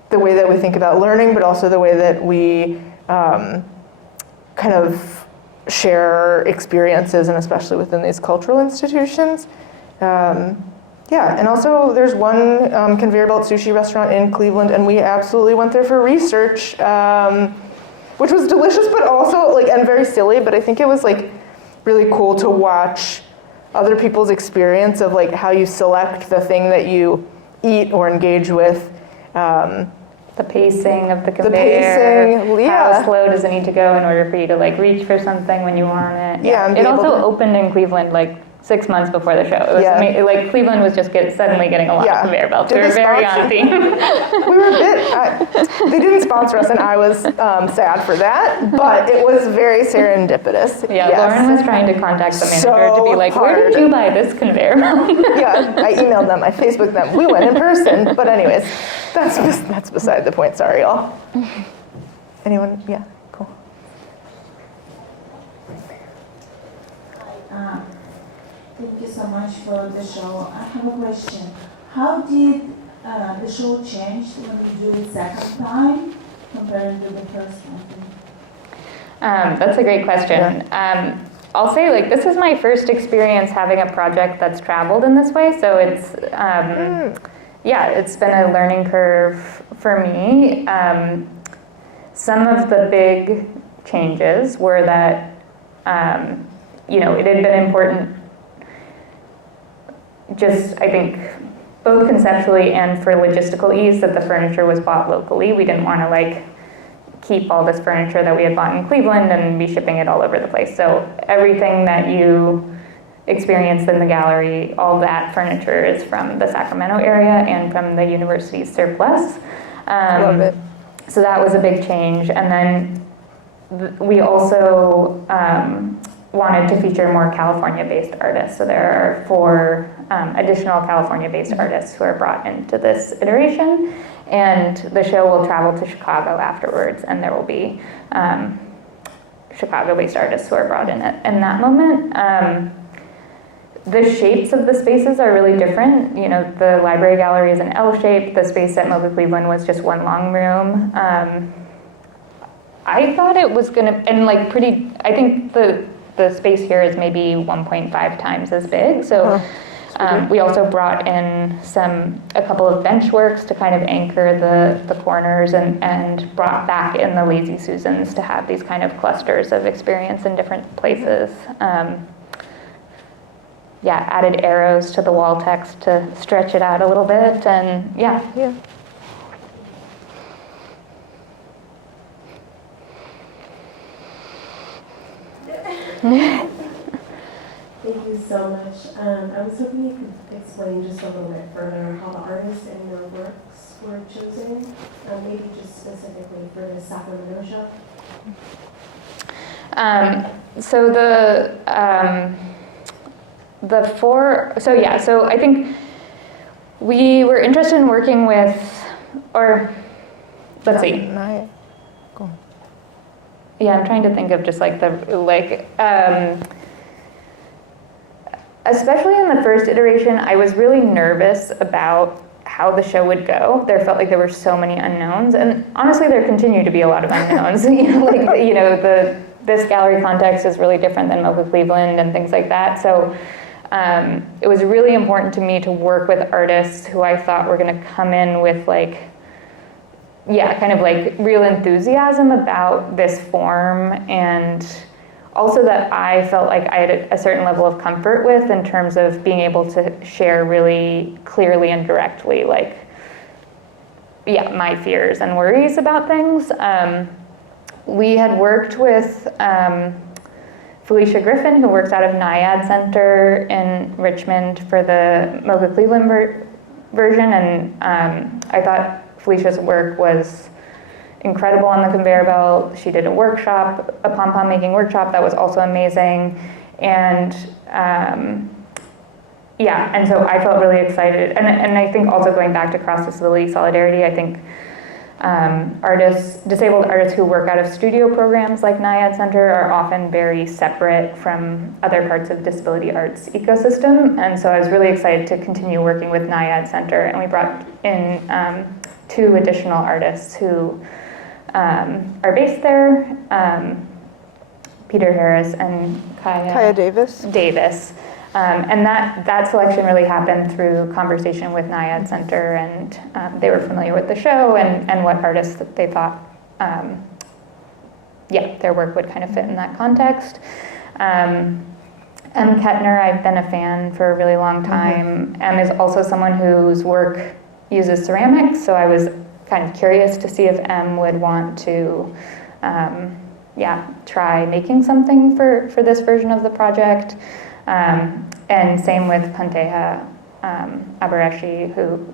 the way that we think about learning, but also the way that we kind of share experiences, and especially within these cultural institutions. Yeah, and also there's one conveyor belt sushi restaurant in Cleveland, and we absolutely went there for research, which was delicious, but also like, and very silly, but I think it was like really cool to watch other people's experience of like how you select the thing that you eat or engage with. The pacing of the conveyor, how slow does it need to go in order for you to like reach for something when you want it. Yeah, it also opened in Cleveland like 6 months before the show. It was like Cleveland was just suddenly getting a lot of conveyor belts. We were very on theme. We were a bit, they didn't sponsor us, and I was sad for that, but it was very serendipitous. Yeah, yes. Lauren was trying to contact the manager to be like, where did you buy this conveyor belt? Yeah, I emailed them, I Facebooked them. We went in person, but anyways, that's beside the point. Sorry, y'all. Anyone? Yeah, cool. Thank you so much for the show. I have a question. How did the show change when you do it second time compared to the first one? That's a great question. Yeah. I'll say like this is my first experience having a project that's traveled in this way, so it's yeah, it's been a learning curve for me. Some of the big changes were that you know, it had been important, just I think both conceptually and for logistical ease, that the furniture was bought locally. We didn't want to like keep all this furniture that we had bought in Cleveland and be shipping it all over the place. So everything that you experienced in the gallery, all that furniture is from the Sacramento area and from the university's surplus. Love it. So that was a big change. And then we also wanted to feature more California-based artists. So there are 4 additional California-based artists who are brought into this iteration, and the show will travel to Chicago afterwards, and there will be Chicago-based artists who are brought in in that moment. The shapes of the spaces are really different. You know, the library gallery is an L shape. The space at MoCA Cleveland was just one long room. I thought it was gonna, and like pretty, I think the space here is maybe 1.5 times as big. So we also brought in a couple of bench works to kind of anchor the corners, and brought back in the Lazy Susans to have these kind of clusters of experience in different places. Yeah, added arrows to the wall text to stretch it out a little bit, and yeah. Thank you so much. I was hoping you could explain just a little bit further how the artists and your works were chosen, maybe just specifically for the Sacramento show. So I think we were interested in working with, or let's see. Yeah, I'm trying to think of just like especially in the first iteration, I was really nervous about how the show would go. There felt like there were so many unknowns, and honestly, there continue to be a lot of unknowns. This gallery context is really different than MoCA Cleveland and things like that. So it was really important to me to work with artists who I thought were going to come in with kind of like real enthusiasm about this form, and also that I felt like I had a certain level of comfort with in terms of being able to share really clearly and directly my fears and worries about things. We had worked with Felicia Griffin, who works out of Naiad Center in Richmond for the MoCA Cleveland version, and I thought Felicia's work was incredible on the conveyor belt. She did a workshop, a pom-pom making workshop that was also amazing. And yeah, and so I felt really excited. And I think also going back to cross-disability solidarity, I think disabled artists who work out of studio programs like NIAD Center are often very separate from other parts of disability arts ecosystem. And so I was really excited to continue working with NIAD Center, and we brought in 2 additional artists who are based there, Peter Harris and Kaya Davis. And that selection really happened through conversation with NIAD Center, and they were familiar with the show and what artists that they thought, their work would kind of fit in that context. M. Kettner, I've been a fan for a really long time. M is also someone whose work uses ceramics, so I was kind of curious to see if M would want to, try making something for this version of the project. And same with Panteha Abareshi, who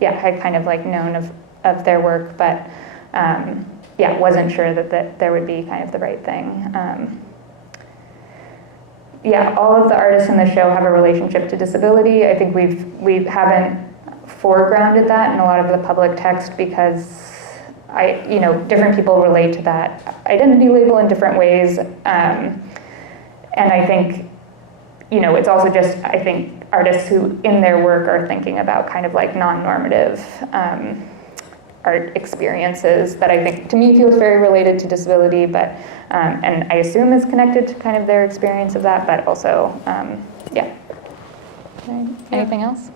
had kind of known of their work, but wasn't sure that there would be kind of the right thing. All of the artists in the show have a relationship to disability. I think we haven't foregrounded that in a lot of the public text because different people relate to that identity label in different ways. And I think, it's also just, I think, artists who in their work are thinking about kind of non-normative art experiences that I think, to me, feels very related to disability, but, and I assume is connected to kind of their experience of that, but also, Anything else?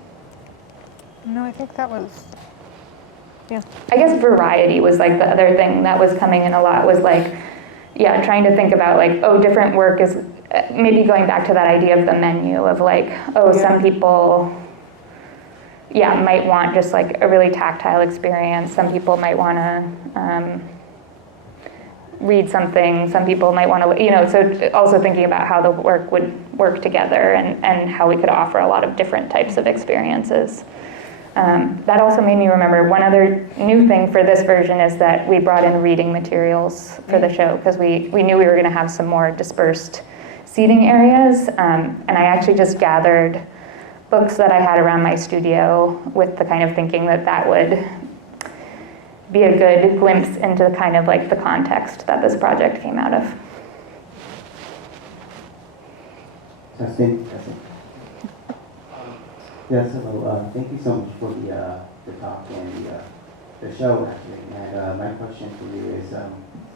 No, I think that was, I guess variety was the other thing that was coming in a lot, was trying to think about different work is maybe going back to that idea of the menu of some people might want just a really tactile experience. Some people might want to read something. Some people might want to, so also thinking about how the work would work together and how we could offer a lot of different types of experiences. That also made me remember one other new thing for this version is that we brought in reading materials for the show because we knew we were going to have some more dispersed seating areas. And I actually just gathered books that I had around my studio with the kind of thinking that would be a good glimpse into kind of the context that this project came out of. Testing. Yes, hello. Thank you so much for the talk and the show, actually. And my question for you is,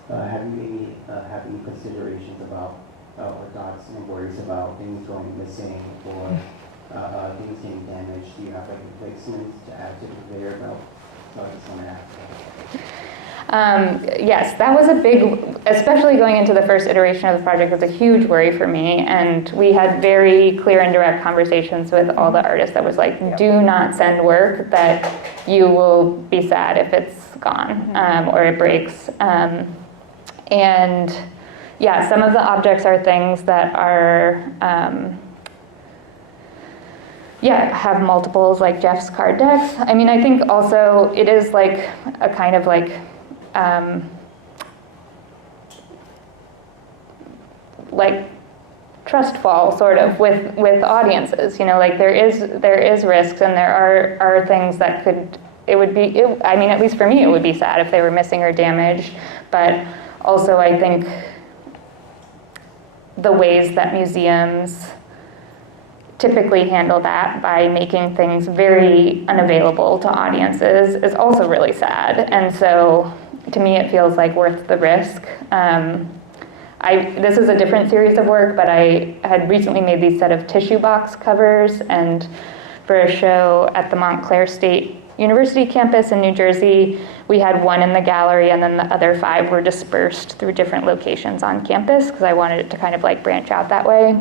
have you any considerations about or thoughts and worries about things going missing or things getting damaged? Do you have replacements to add to the conveyor belt? So I just want to ask. Yes, that was a big, especially going into the first iteration of the project, was a huge worry for me. And we had very clear and direct conversations with all the artists that was do not send work that you will be sad if it's gone or it breaks. And yeah, some of the objects are things that are, have multiples like Jeff's card decks. I mean, I think also it is a kind of trust fall sort of with audiences, there is risks and there are things that I mean, at least for me, it would be sad if they were missing or damaged, but also I think the ways that museums typically handle that by making things very unavailable to audiences is also really sad. And so to me, it feels worth the risk. This is a different series of work, but I had recently made these set of tissue box covers, and for a show at the Montclair State University campus in New Jersey, we had one in the gallery, and then the other 5 were dispersed through different locations on campus, because I wanted it to kind of branch out that way.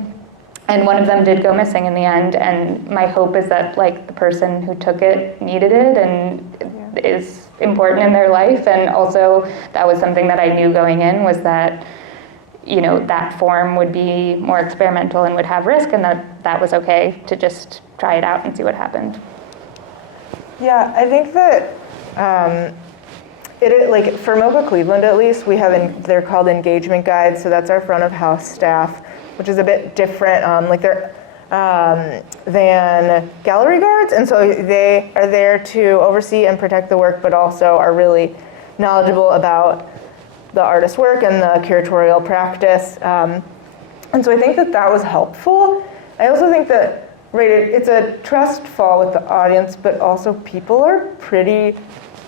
And one of them did go missing in the end, and my hope is that the person who took it needed it and is important in their life. And also that was something that I knew going in, was that that form would be more experimental and would have risk, and that was okay to just try it out and see what happened. Yeah, I think that Like for MoCA Cleveland at least, we have they're called engagement guides, so that's our front of house staff, which is a bit different. Like they're than gallery guards, and so they are there to oversee and protect the work, but also are really knowledgeable about the artist's work and the curatorial practice. And so I think that was helpful. I also think that it's a trust fall with the audience, but also people are pretty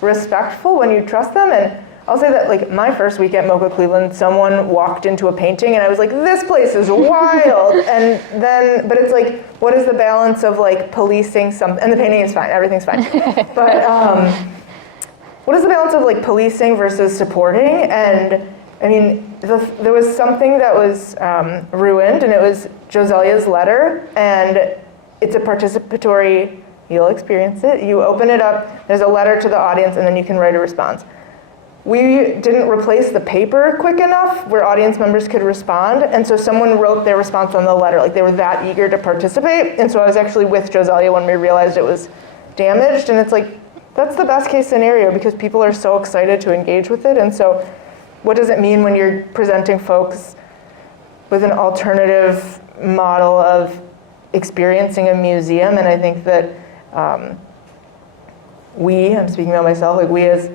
respectful when you trust them. And I'll say that like my first week at MoCA Cleveland, someone walked into a painting and I was like, this place is wild. And then, but it's like, what is the balance of like policing something? And the painting is fine, everything's fine. But what is the balance of like policing versus supporting? And I mean, there was something that was ruined, and it was Joselia's letter, and it's a participatory, you'll experience it. You open it up, there's a letter to the audience, and then you can write a response. We didn't replace the paper quick enough where audience members could respond, and so someone wrote their response on the letter, like they were that eager to participate, and so I was actually with Joselia when we realized it was damaged, and it's like, that's the best case scenario because people are so excited to engage with it, and so what does it mean when you're presenting folks with an alternative model of experiencing a museum? And I think that I'm speaking about myself, like we as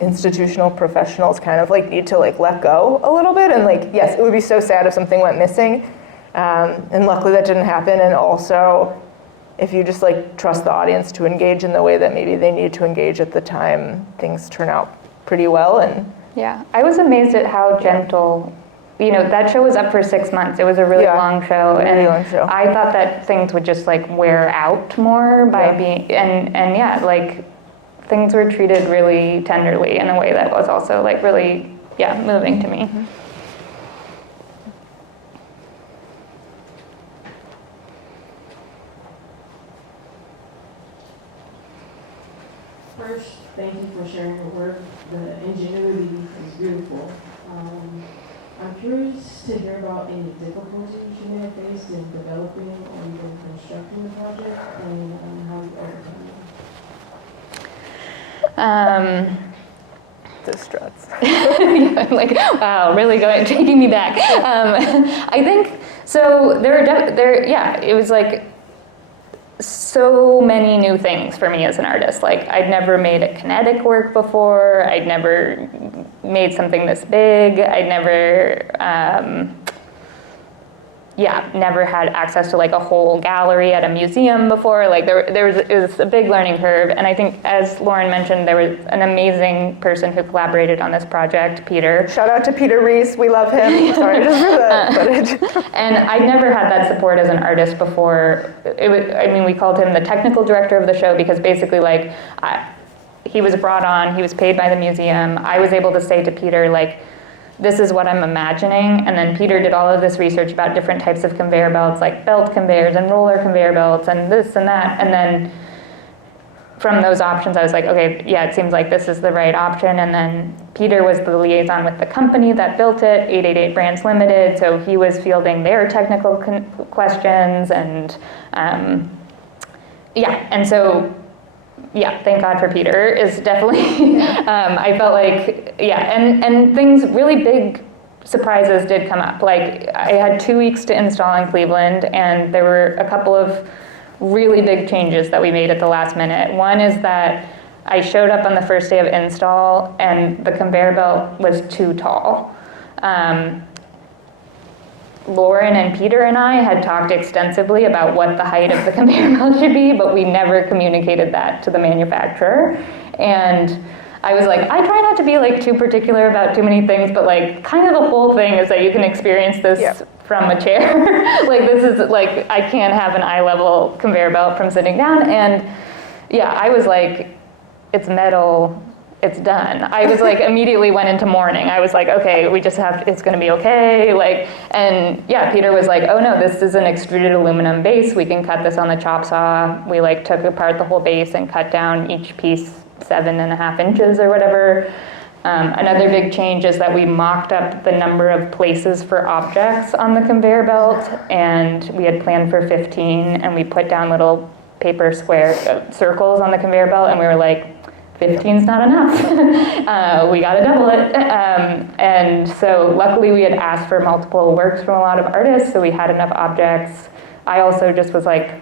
institutional professionals kind of like need to like let go a little bit. And like, yes, it would be so sad if something went missing. And luckily that didn't happen. And also, if you just like trust the audience to engage in the way that maybe they need to engage at the time, things turn out pretty well. And yeah, I was amazed at how gentle, that show was up for 6 months. It was a really long show. Really long show. I thought that things would just like wear out more by being, and yeah, like things were treated really tenderly in a way that was also like really, moving to me. Mm-hmm. First, thank you for sharing your work. The ingenuity is beautiful. I'm curious to hear about any difficulties you may have faced in developing or even constructing the project and how you overcome them. the struts. I'm like, wow, really taking me back. I think, so it was like so many new things for me as an artist. Like I'd never made a kinetic work before. I'd never made something this big. I'd never, never had access to like a whole gallery at a museum before. Like it was a big learning curve. And I think, as Lauren mentioned, there was an amazing person who collaborated on this project, Peter. Shout out to Peter Reese, we love him. Sorry just for the footage. And I'd never had that support as an artist before. We called him the technical director of the show because basically he was brought on, he was paid by the museum. I was able to say to Peter, like, this is what I'm imagining. And then Peter did all of this research about different types of conveyor belts, like belt conveyors and roller conveyor belts and this and that. And then from those options, I was like, okay, yeah, it seems like this is the right option. And then Peter was the liaison with the company that built it, 888 Brands Limited. So he was fielding their technical questions and and so thank God for Peter is definitely, I felt like, and things, really big surprises did come up. Like I had 2 weeks to install in Cleveland, and there were a couple of really big changes that we made at the last minute. One is that I showed up on the first day of install and the conveyor belt was too tall. Lauren and Peter and I had talked extensively about what the height of the conveyor belt should be, but we never communicated that to the manufacturer. And I was like, I try not to be like too particular about too many things, but like kind of the whole thing is that you can experience this from a chair. Like this is like, I can't have an eye level conveyor belt from sitting down. And I was like, it's metal, it's done. I was like, immediately went into mourning. I was like, okay, we just it's gonna be okay. Like, and Peter was like, oh no, this is an extruded aluminum base. We can cut this on the chop saw. We like took apart the whole base and cut down each piece 7.5 inches or whatever. Another big change is that we mocked up the number of places for objects on the conveyor belt, and we had planned for 15, and we put down little paper circles on the conveyor belt, and we were like, 15's not enough. We got to double it. And so luckily we had asked for multiple works from a lot of artists, so we had enough objects. I also just was like,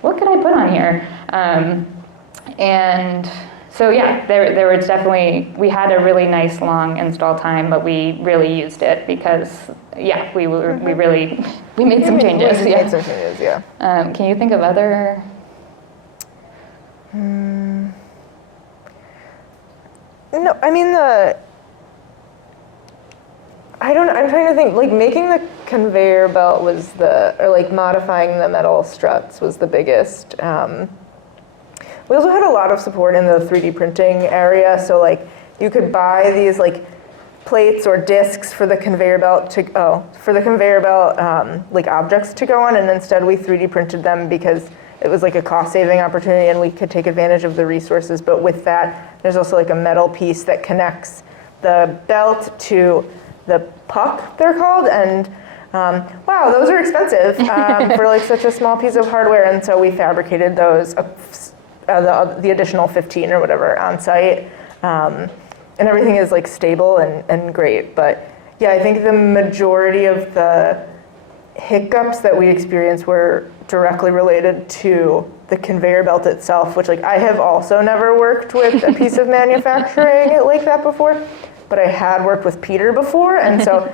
what could I put on here? And so yeah, there was definitely, we had a really nice long install time, but we really used it because, yeah, we made some changes. We Yeah. made some changes, yeah. Can you think of other? No, I mean I'm trying to think, like making the conveyor belt was or like modifying the metal struts was the biggest. We also had a lot of support in the 3D printing area, so like you could buy these like plates or discs for the conveyor belt like objects to go on, and instead we 3D printed them because it was like a cost-saving opportunity and we could take advantage of the resources. But with that, there's also like a metal piece that connects the belt to the puck, they're called, and wow, those are expensive for like such a small piece of hardware. And so we fabricated those, the additional 15 or whatever on site. And everything is like stable and great. But yeah, I think the majority of the hiccups that we experienced were directly related to the conveyor belt itself, which like I have also never worked with a piece of manufacturing like that before, but I had worked with Peter before, and so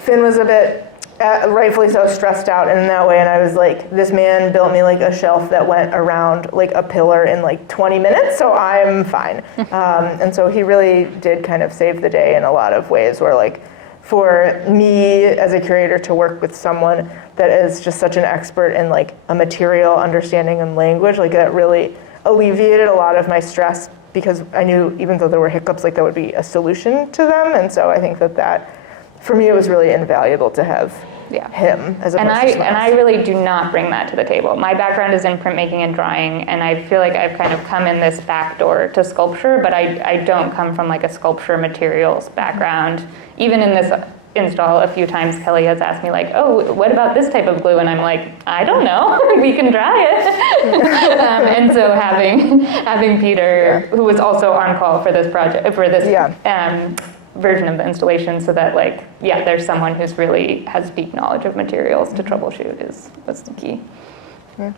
Finn was a bit, rightfully so, stressed out in that way, and I was like, this man built me like a shelf that went around like a pillar in like 20 minutes, so I'm fine. And so he really did kind of save the day in a lot of ways, where like for me as a curator to work with someone that is just such an expert in like a material understanding and language, like that really alleviated a lot of my stress, because I knew even though there were hiccups, like that would be a solution to them. And so I think that for me, it was really invaluable to have him as opposed to someone else. And I really do not bring that to the table. My background is in printmaking and drawing, and I feel like I've kind of come in this back door to sculpture, but I don't come from like a sculpture materials background. Even in this install, a few times Kelly has asked me like, oh, what about this type of glue? And I'm like, I don't know, we can try it. And so having Peter, who was also on call for this project, for this version of the installation, so that like, yeah, there's someone who's really has deep knowledge of materials to troubleshoot was the key. Yeah.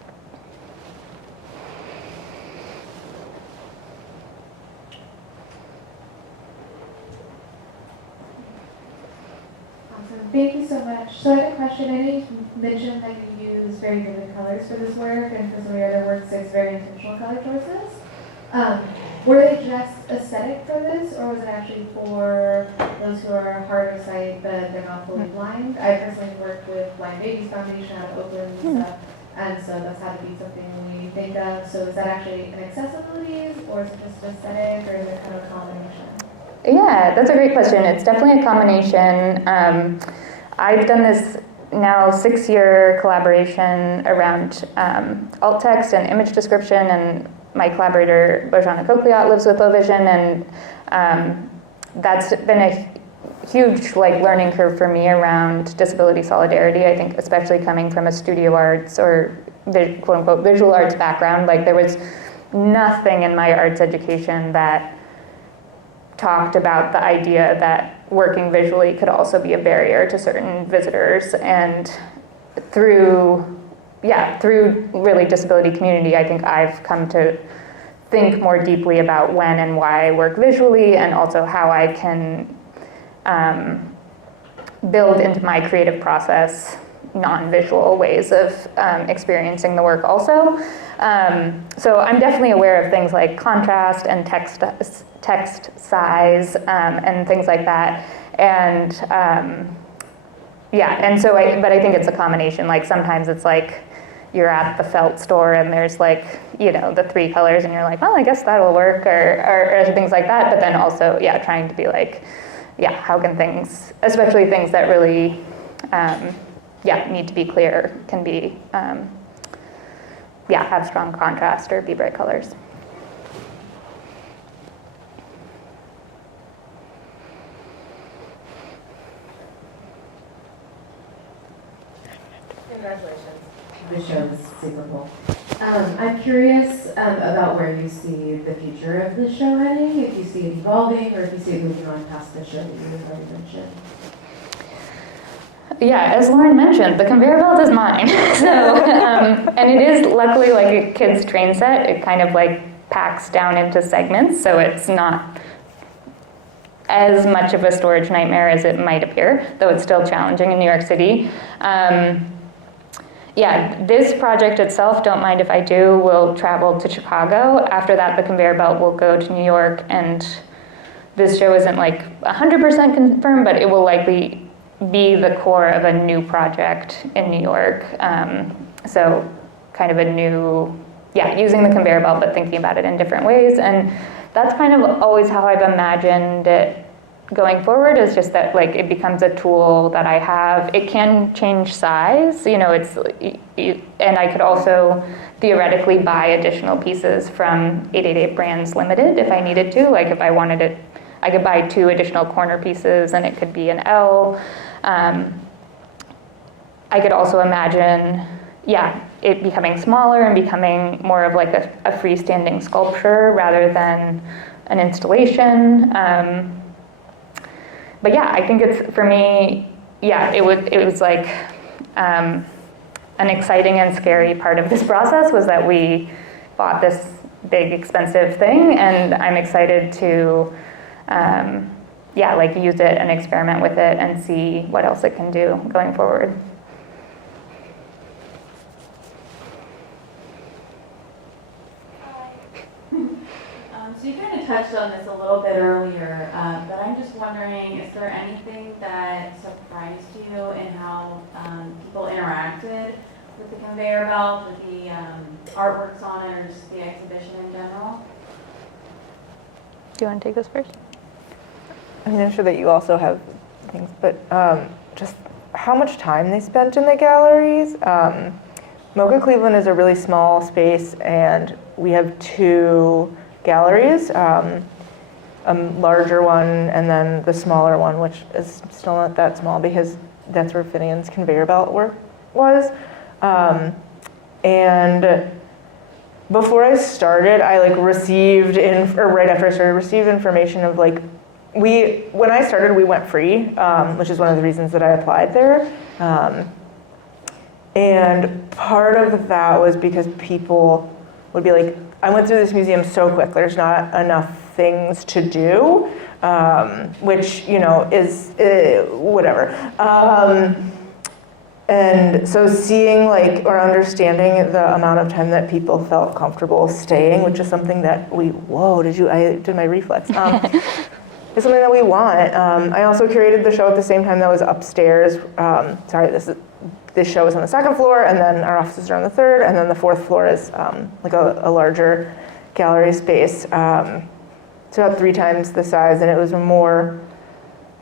Awesome, thank you so much. So I had a question. I know you mentioned that you use very vivid colors for this work, and for some of your other works, it's very intentional color choices. Were they just aesthetic for this, or was it actually for those who are hard of sight but they're not fully blind? I personally worked with Blind Babies Foundation out of Oakland and stuff, and so that's had to be something we think of. So is that actually an accessibility, or is it just aesthetic, or is it kind of a combination? Yeah, that's a great question. It's definitely a combination. I've done this now 6-year collaboration around alt text and image description, and my collaborator, Bojana Kokliat, lives with low vision, and that's been a huge like learning curve for me around disability solidarity. I think especially coming from a studio arts or quote unquote visual arts background, like there was nothing in my arts education that talked about the idea that working visually could also be a barrier to certain visitors. And through really disability community, I think I've come to think more deeply about when and why I work visually, and also how I can build into my creative process non-visual ways of experiencing the work also. So I'm definitely aware of things like contrast and text size and things like that. And but I think it's a combination. Like sometimes it's like you're at the felt store and there's like, the 3 colors and you're like, well, I guess that'll work, or things like that. But then also, trying to be like, how can things, especially things that really, need to be clear, can be, have strong contrast or be bright colors. Congratulations. The show is super cool. I'm curious about where you see the future of the show heading, if you see it evolving or if you see it moving on past the show that you already mentioned. Yeah, as Lauren mentioned, the conveyor belt is mine. So, and it is luckily like a kid's train set. It kind of like packs down into segments, so it's not as much of a storage nightmare as it might appear, though it's still challenging in New York City. Yeah, this project itself, don't mind if I do, will travel to Chicago. After that, the conveyor belt will go to New York, and this show isn't like 100% confirmed, but it will likely be the core of a new project in New York. So kind of a new, yeah, using the conveyor belt, but thinking about it in different ways. And that's kind of always how I've imagined it going forward, is just that like it becomes a tool that I have. It can change size, you know, and I could also theoretically buy additional pieces from 888 Brands Limited if I needed to. Like if I wanted it, I could buy 2 additional corner pieces and it could be an L. I could also imagine, yeah, it becoming smaller and becoming more of like a freestanding sculpture rather than an installation. But yeah, I think it's, for me, yeah, it was like an exciting and scary part of this process was that we bought this big expensive thing, and I'm excited to yeah, like use it and experiment with it and see what else it can do going forward. So you kind of touched on this a little bit earlier, but I'm just wondering, is there anything that surprised you in how people interacted with the conveyor belt, with the artworks on it, or just the exhibition in general? Do you want to take this first? I mean, I'm sure that you also have things, but just how much time they spent in the galleries. Mocha Cleveland is a really small space, and we have 2 galleries, a larger one and then the smaller one, which is still not that small because that's where Finnegan's conveyor belt work was. And before I started, I like received, right after I started, received information of like, when I started, we went free, which is one of the reasons that I applied there. And part of that was because people would be like, I went through this museum so quick, there's not enough things to do, which, you know, is whatever. And so seeing like, or understanding the amount of time that people felt comfortable staying, which is something that I did my reflex. It's something that we want. I also curated the show at the same time that was upstairs. This show is on the 2nd floor, and then our offices are on the 3rd, and then the 4th floor is like a larger gallery space. It's about 3 times the size, and it was more,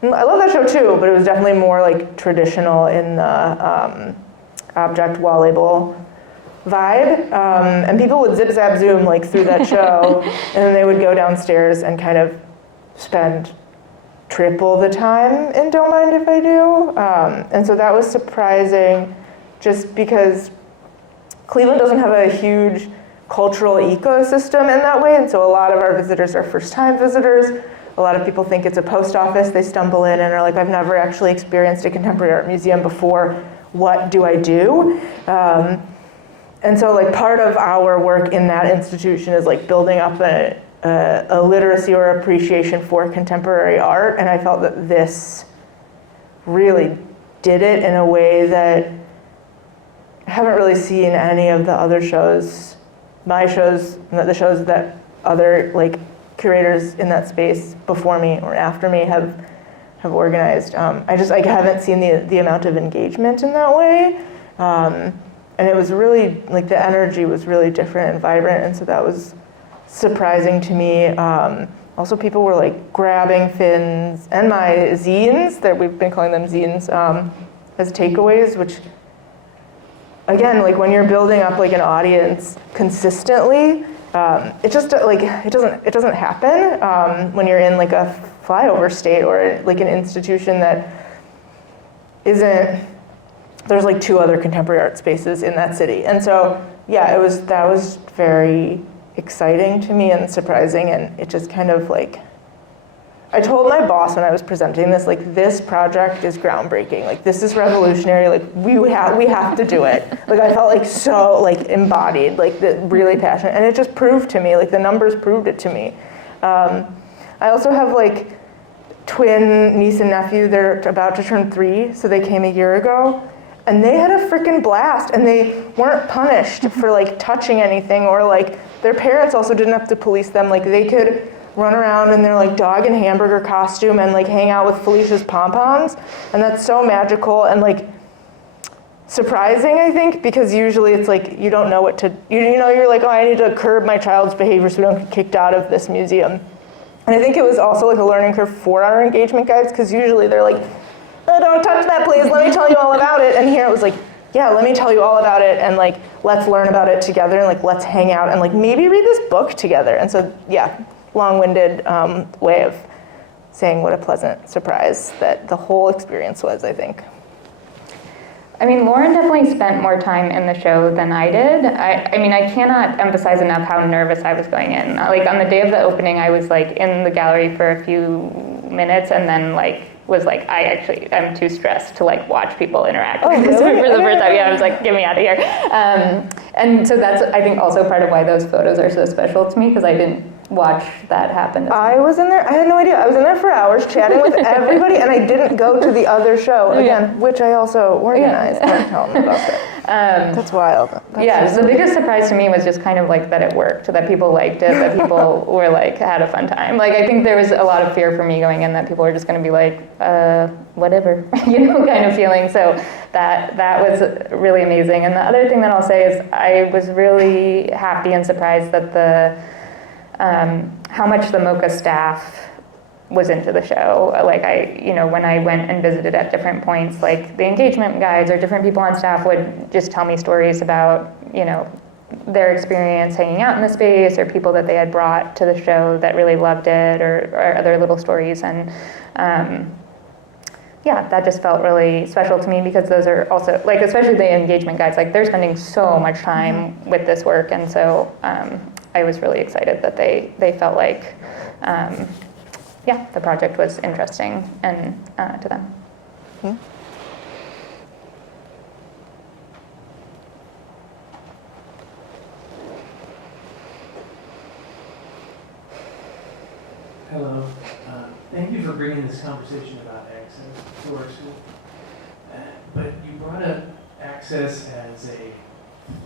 I love that show too, but it was definitely more like traditional in the object wall label vibe. And people would zip zap zoom like through that show, and then they would go downstairs and kind of spend triple the time in Don't Mind If I Do. And so that was surprising just because Cleveland doesn't have a huge cultural ecosystem in that way. And so a lot of our visitors are first-time visitors. A lot of people think it's a post office. They stumble in and are like, I've never actually experienced a contemporary art museum before. What do I do? And so like part of our work in that institution is like building up a literacy or appreciation for contemporary art, and I felt that this really did it in a way that I haven't really seen any of the other shows, my shows, the shows that other like curators in that space before me or after me have organized. I just haven't seen the amount of engagement in that way, and it was really like the energy was really different and vibrant, and so that was surprising to me. Also, people were like grabbing Finn's and my zines, that we've been calling them zines, as takeaways, which again, like when you're building up like an audience consistently, it just like it doesn't happen when you're in like a flyover state or like an institution that isn't there's like 2 other contemporary art spaces in that city. And so, yeah, that was very exciting to me and surprising, and it just kind of like, I told my boss when I was presenting this, like, this project is groundbreaking. Like, this is revolutionary. Like, we have to do it. Like, I felt like so, like, embodied, like, really passionate. And it just proved to me, like, the numbers proved it to me. I also have, like, twin niece and nephew. They're about to turn 3, so they came a year ago. And they had a freaking blast, and they weren't punished for, like, touching anything, or, like, their parents also didn't have to police them. Like, they could run around in their like dog and hamburger costume and like hang out with Felicia's pom-poms. And that's so magical and like surprising, I think, because usually it's like you don't know what to, you know, you're like, oh, I need to curb my child's behavior so we don't get kicked out of this museum. And I think it was also like a learning curve for our engagement guides, because usually they're like, oh, don't touch that, please, let me tell you all about it. And here it was like, yeah, let me tell you all about it, and like, let's learn about it together, and like, let's hang out and like maybe read this book together. And so, yeah, long-winded way of saying what a pleasant surprise that the whole experience was, I think. I mean, Lauren definitely spent more time in the show than I did. I mean, I cannot emphasize enough how nervous I was going in. Like, on the day of the opening, I was like in the gallery for a few minutes, and then like was like, I'm too stressed to like watch people interact for the first time. Yeah, I was like, get me out of here. And so that's, I think, also part of why those photos are so special to me, because I didn't watch that happen. I was in there, I had no idea. I was in there for hours chatting with everybody, and I didn't go to the other show again, which I also organized. Don't tell them about it. That's wild. The biggest surprise to me was just kind of like that it worked, that people liked it, that people were like, had a fun time. Like, I think there was a lot of fear for me going in that people were just going to be like, whatever, you know, kind of feeling. So that was really amazing. And the other thing that I'll say is I was really happy and surprised that how much the MoCA staff was into the show. Like, when I went and visited at different points, like the engagement guides or different people on staff would just tell me stories about, you know, their experience hanging out in the space, or people that they had brought to the show that really loved it, or other little stories. And that just felt really special to me, because those are also, like, especially the engagement guides, like, they're spending so much time with this work. And so I was really excited that they felt like, the project was interesting and to them. Mm-hmm. Hello. Thank you for bringing this conversation about access to our school. But you brought up access as a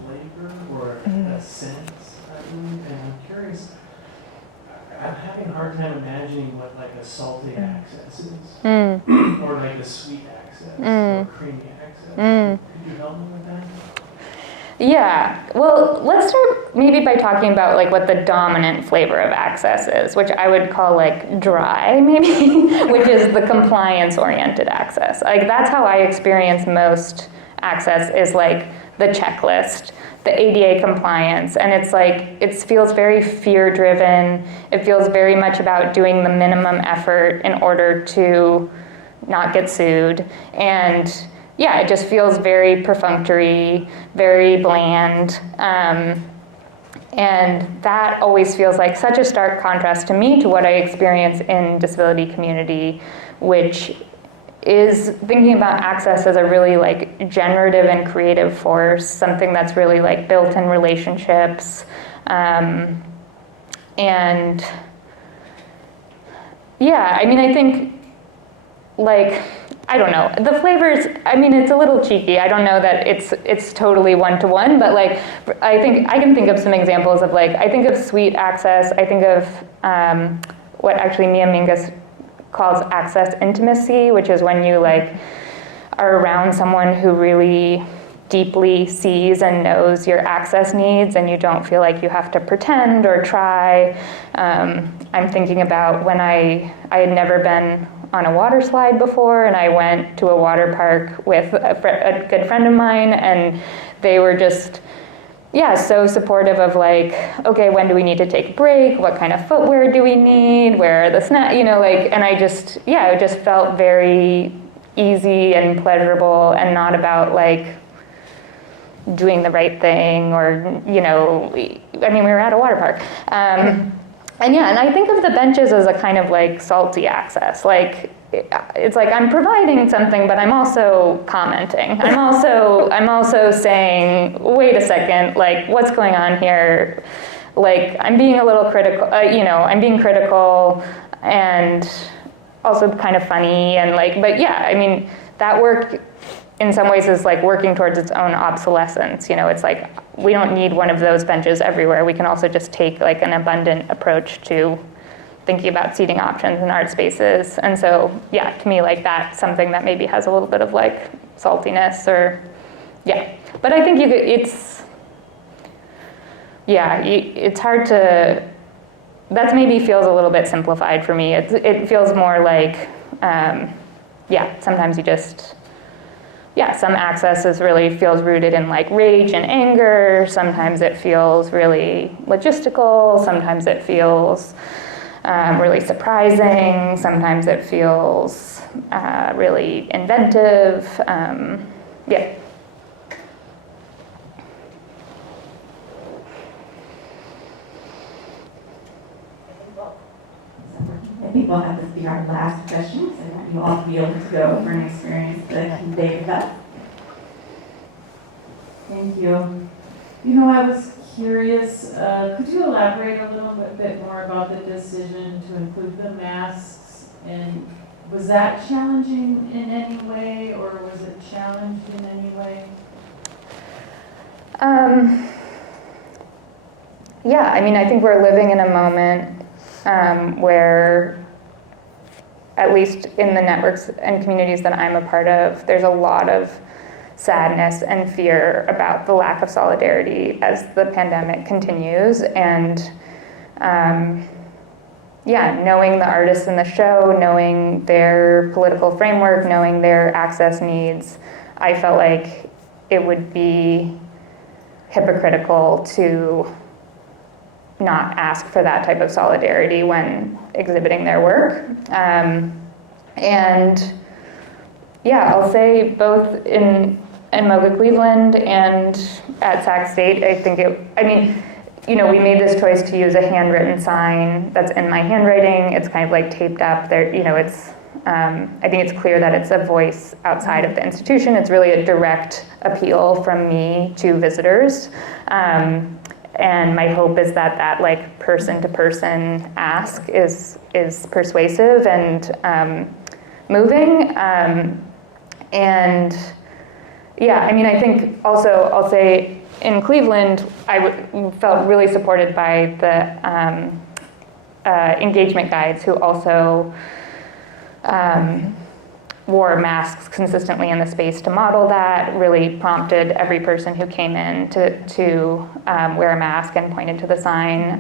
flavor or a sense, I believe, and I'm curious. I'm having a hard time imagining what like a salty access is, or like a sweet access, or creamy access. Could you help me with that? Yeah, well, let's start maybe by talking about like what the dominant flavor of access is, which I would call like dry, maybe, which is the compliance-oriented access. Like, that's how I experience most access, is like the checklist, the ADA compliance, and it's like, it feels very fear-driven. It feels very much about doing the minimum effort in order to not get sued. And it just feels very perfunctory, very bland. And that always feels like such a stark contrast to me to what I experience in disability community, which is thinking about access as a really like generative and creative force, something that's really like built in relationships. I mean, I think like, I don't know, the flavors, I mean, it's a little cheeky. I don't know that it's totally one-to-one, but like, I think I can think of some examples of like, I think of sweet access. I think of what actually Mia Mingus calls access intimacy, which is when you like are around someone who really deeply sees and knows your access needs, and you don't feel like you have to pretend or try. I'm thinking about when I had never been on a water slide before, and I went to a water park with a good friend of mine, and they were just so supportive of like, okay, when do we need to take a break? What kind of footwear do we need? Where are the snacks? You know, like, and I just, it just felt very easy and pleasurable and not about like doing the right thing or, you know, I mean, we were at a water park. And yeah, and I think of the benches as a kind of like salty access. Like, it's like I'm providing something, but I'm also commenting. I'm also saying, wait a second, like what's going on here? Like I'm being a little critical, you know, I'm being critical and also kind of funny and like, but yeah, I mean, that work in some ways is like working towards its own obsolescence. You know, it's like, we don't need one of those benches everywhere. We can also just take like an abundant approach to thinking about seating options in art spaces. And so, yeah, to me, like that's something that maybe has a little bit of like saltiness or, yeah. But I think it's hard to, that maybe feels a little bit simplified for me. It feels more like, sometimes you just, some access feels rooted in like rage and anger. Sometimes it feels really logistical. Sometimes it feels really surprising. Sometimes it feels really inventive. I think we'll have this be our last question, so I want you all to be able to go for an experience that David got. Thank you. You know, I was curious, could you elaborate a little bit more about the decision to include the masks? And was that challenging in any way, or was it challenged in any way? Yeah, I mean, I think we're living in a moment where, at least in the networks and communities that I'm a part of, there's a lot of sadness and fear about the lack of solidarity as the pandemic continues. And knowing the artists in the show, knowing their political framework, knowing their access needs, I felt like it would be hypocritical to not ask for that type of solidarity when exhibiting their work. I'll say both in MoCA Cleveland and at Sac State, we made this choice to use a handwritten sign that's in my handwriting. It's kind of like taped up there, I think it's clear that it's a voice outside of the institution. It's really a direct appeal from me to visitors. And my hope is that like person-to-person ask is persuasive and moving. I think also I'll say in Cleveland, I felt really supported by the engagement guides who also wore masks consistently in the space to model that, really prompted every person who came in to wear a mask and pointed to the sign.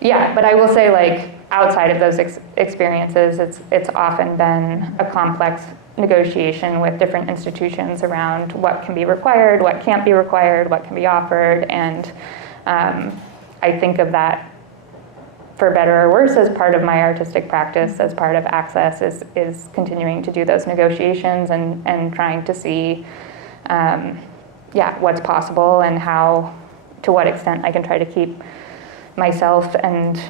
But I will say, like, outside of those experiences, it's often been a complex negotiation with different institutions around what can be required, what can't be required, what can be offered, and I think of that, for better or worse, as part of my artistic practice, as part of access, is continuing to do those negotiations and trying to see, what's possible and how, to what extent I can try to keep myself and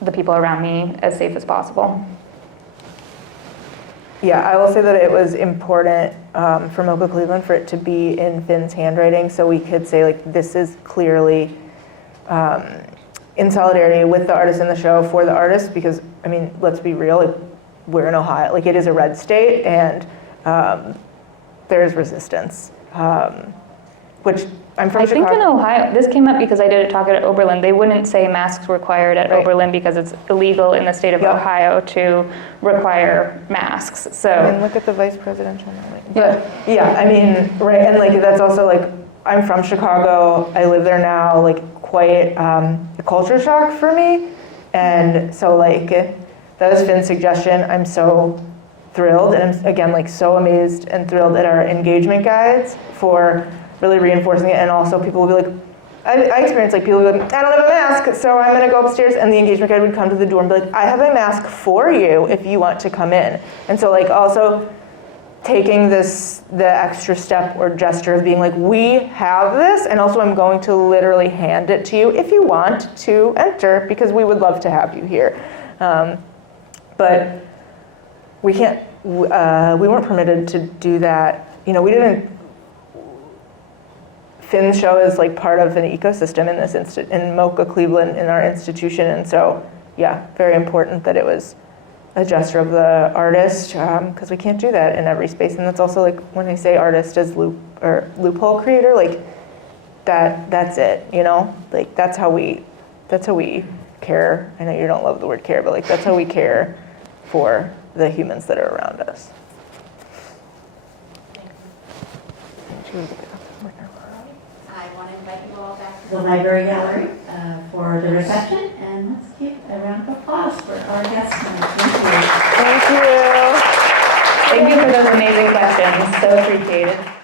the people around me as safe as possible. Yeah, I will say that it was important for MoCA Cleveland for it to be in Finn's handwriting, so we could say, like, this is clearly in solidarity with the artists in the show for the artists, because, I mean, let's be real, like, we're in Ohio, like, it is a red state, and there is resistance, which I'm from Chicago. I think in Ohio, this came up because I did a talk at Oberlin, they wouldn't say masks required at Oberlin because it's illegal in the state of Ohio to require masks, so. I mean, look at the vice presidential nominee. But, I mean, right, and, like, that's also, like, I'm from Chicago, I live there now, like, quite a culture shock for me, and so, like, that was Finn's suggestion. I'm so thrilled, and I'm, again, like, so amazed and thrilled at our engagement guides for really reinforcing it, and also people will be like, I experienced like people would be like, I don't have a mask, so I'm gonna go upstairs, and the engagement guide would come to the door and be like, I have a mask for you if you want to come in. And so like also taking the extra step or gesture of being like, we have this, and also I'm going to literally hand it to you if you want to enter, because we would love to have you here. But we can't, we weren't permitted to do that. You know, we didn't, Finn's show is like part of an ecosystem in this in Mocha Cleveland in our institution, and so yeah, very important that it was a gesture of the artist, because we can't do that in every space. And that's also like when I say artist as loophole creator, like that's it, you know, like that's how we care. I know you don't love the word care, but like that's how we care for the humans that are around us. I want to invite you all back to the library gallery for the reception, and let's give a round of applause for our guests tonight. Thank you. Thank you. Thank you for those amazing questions. So appreciated.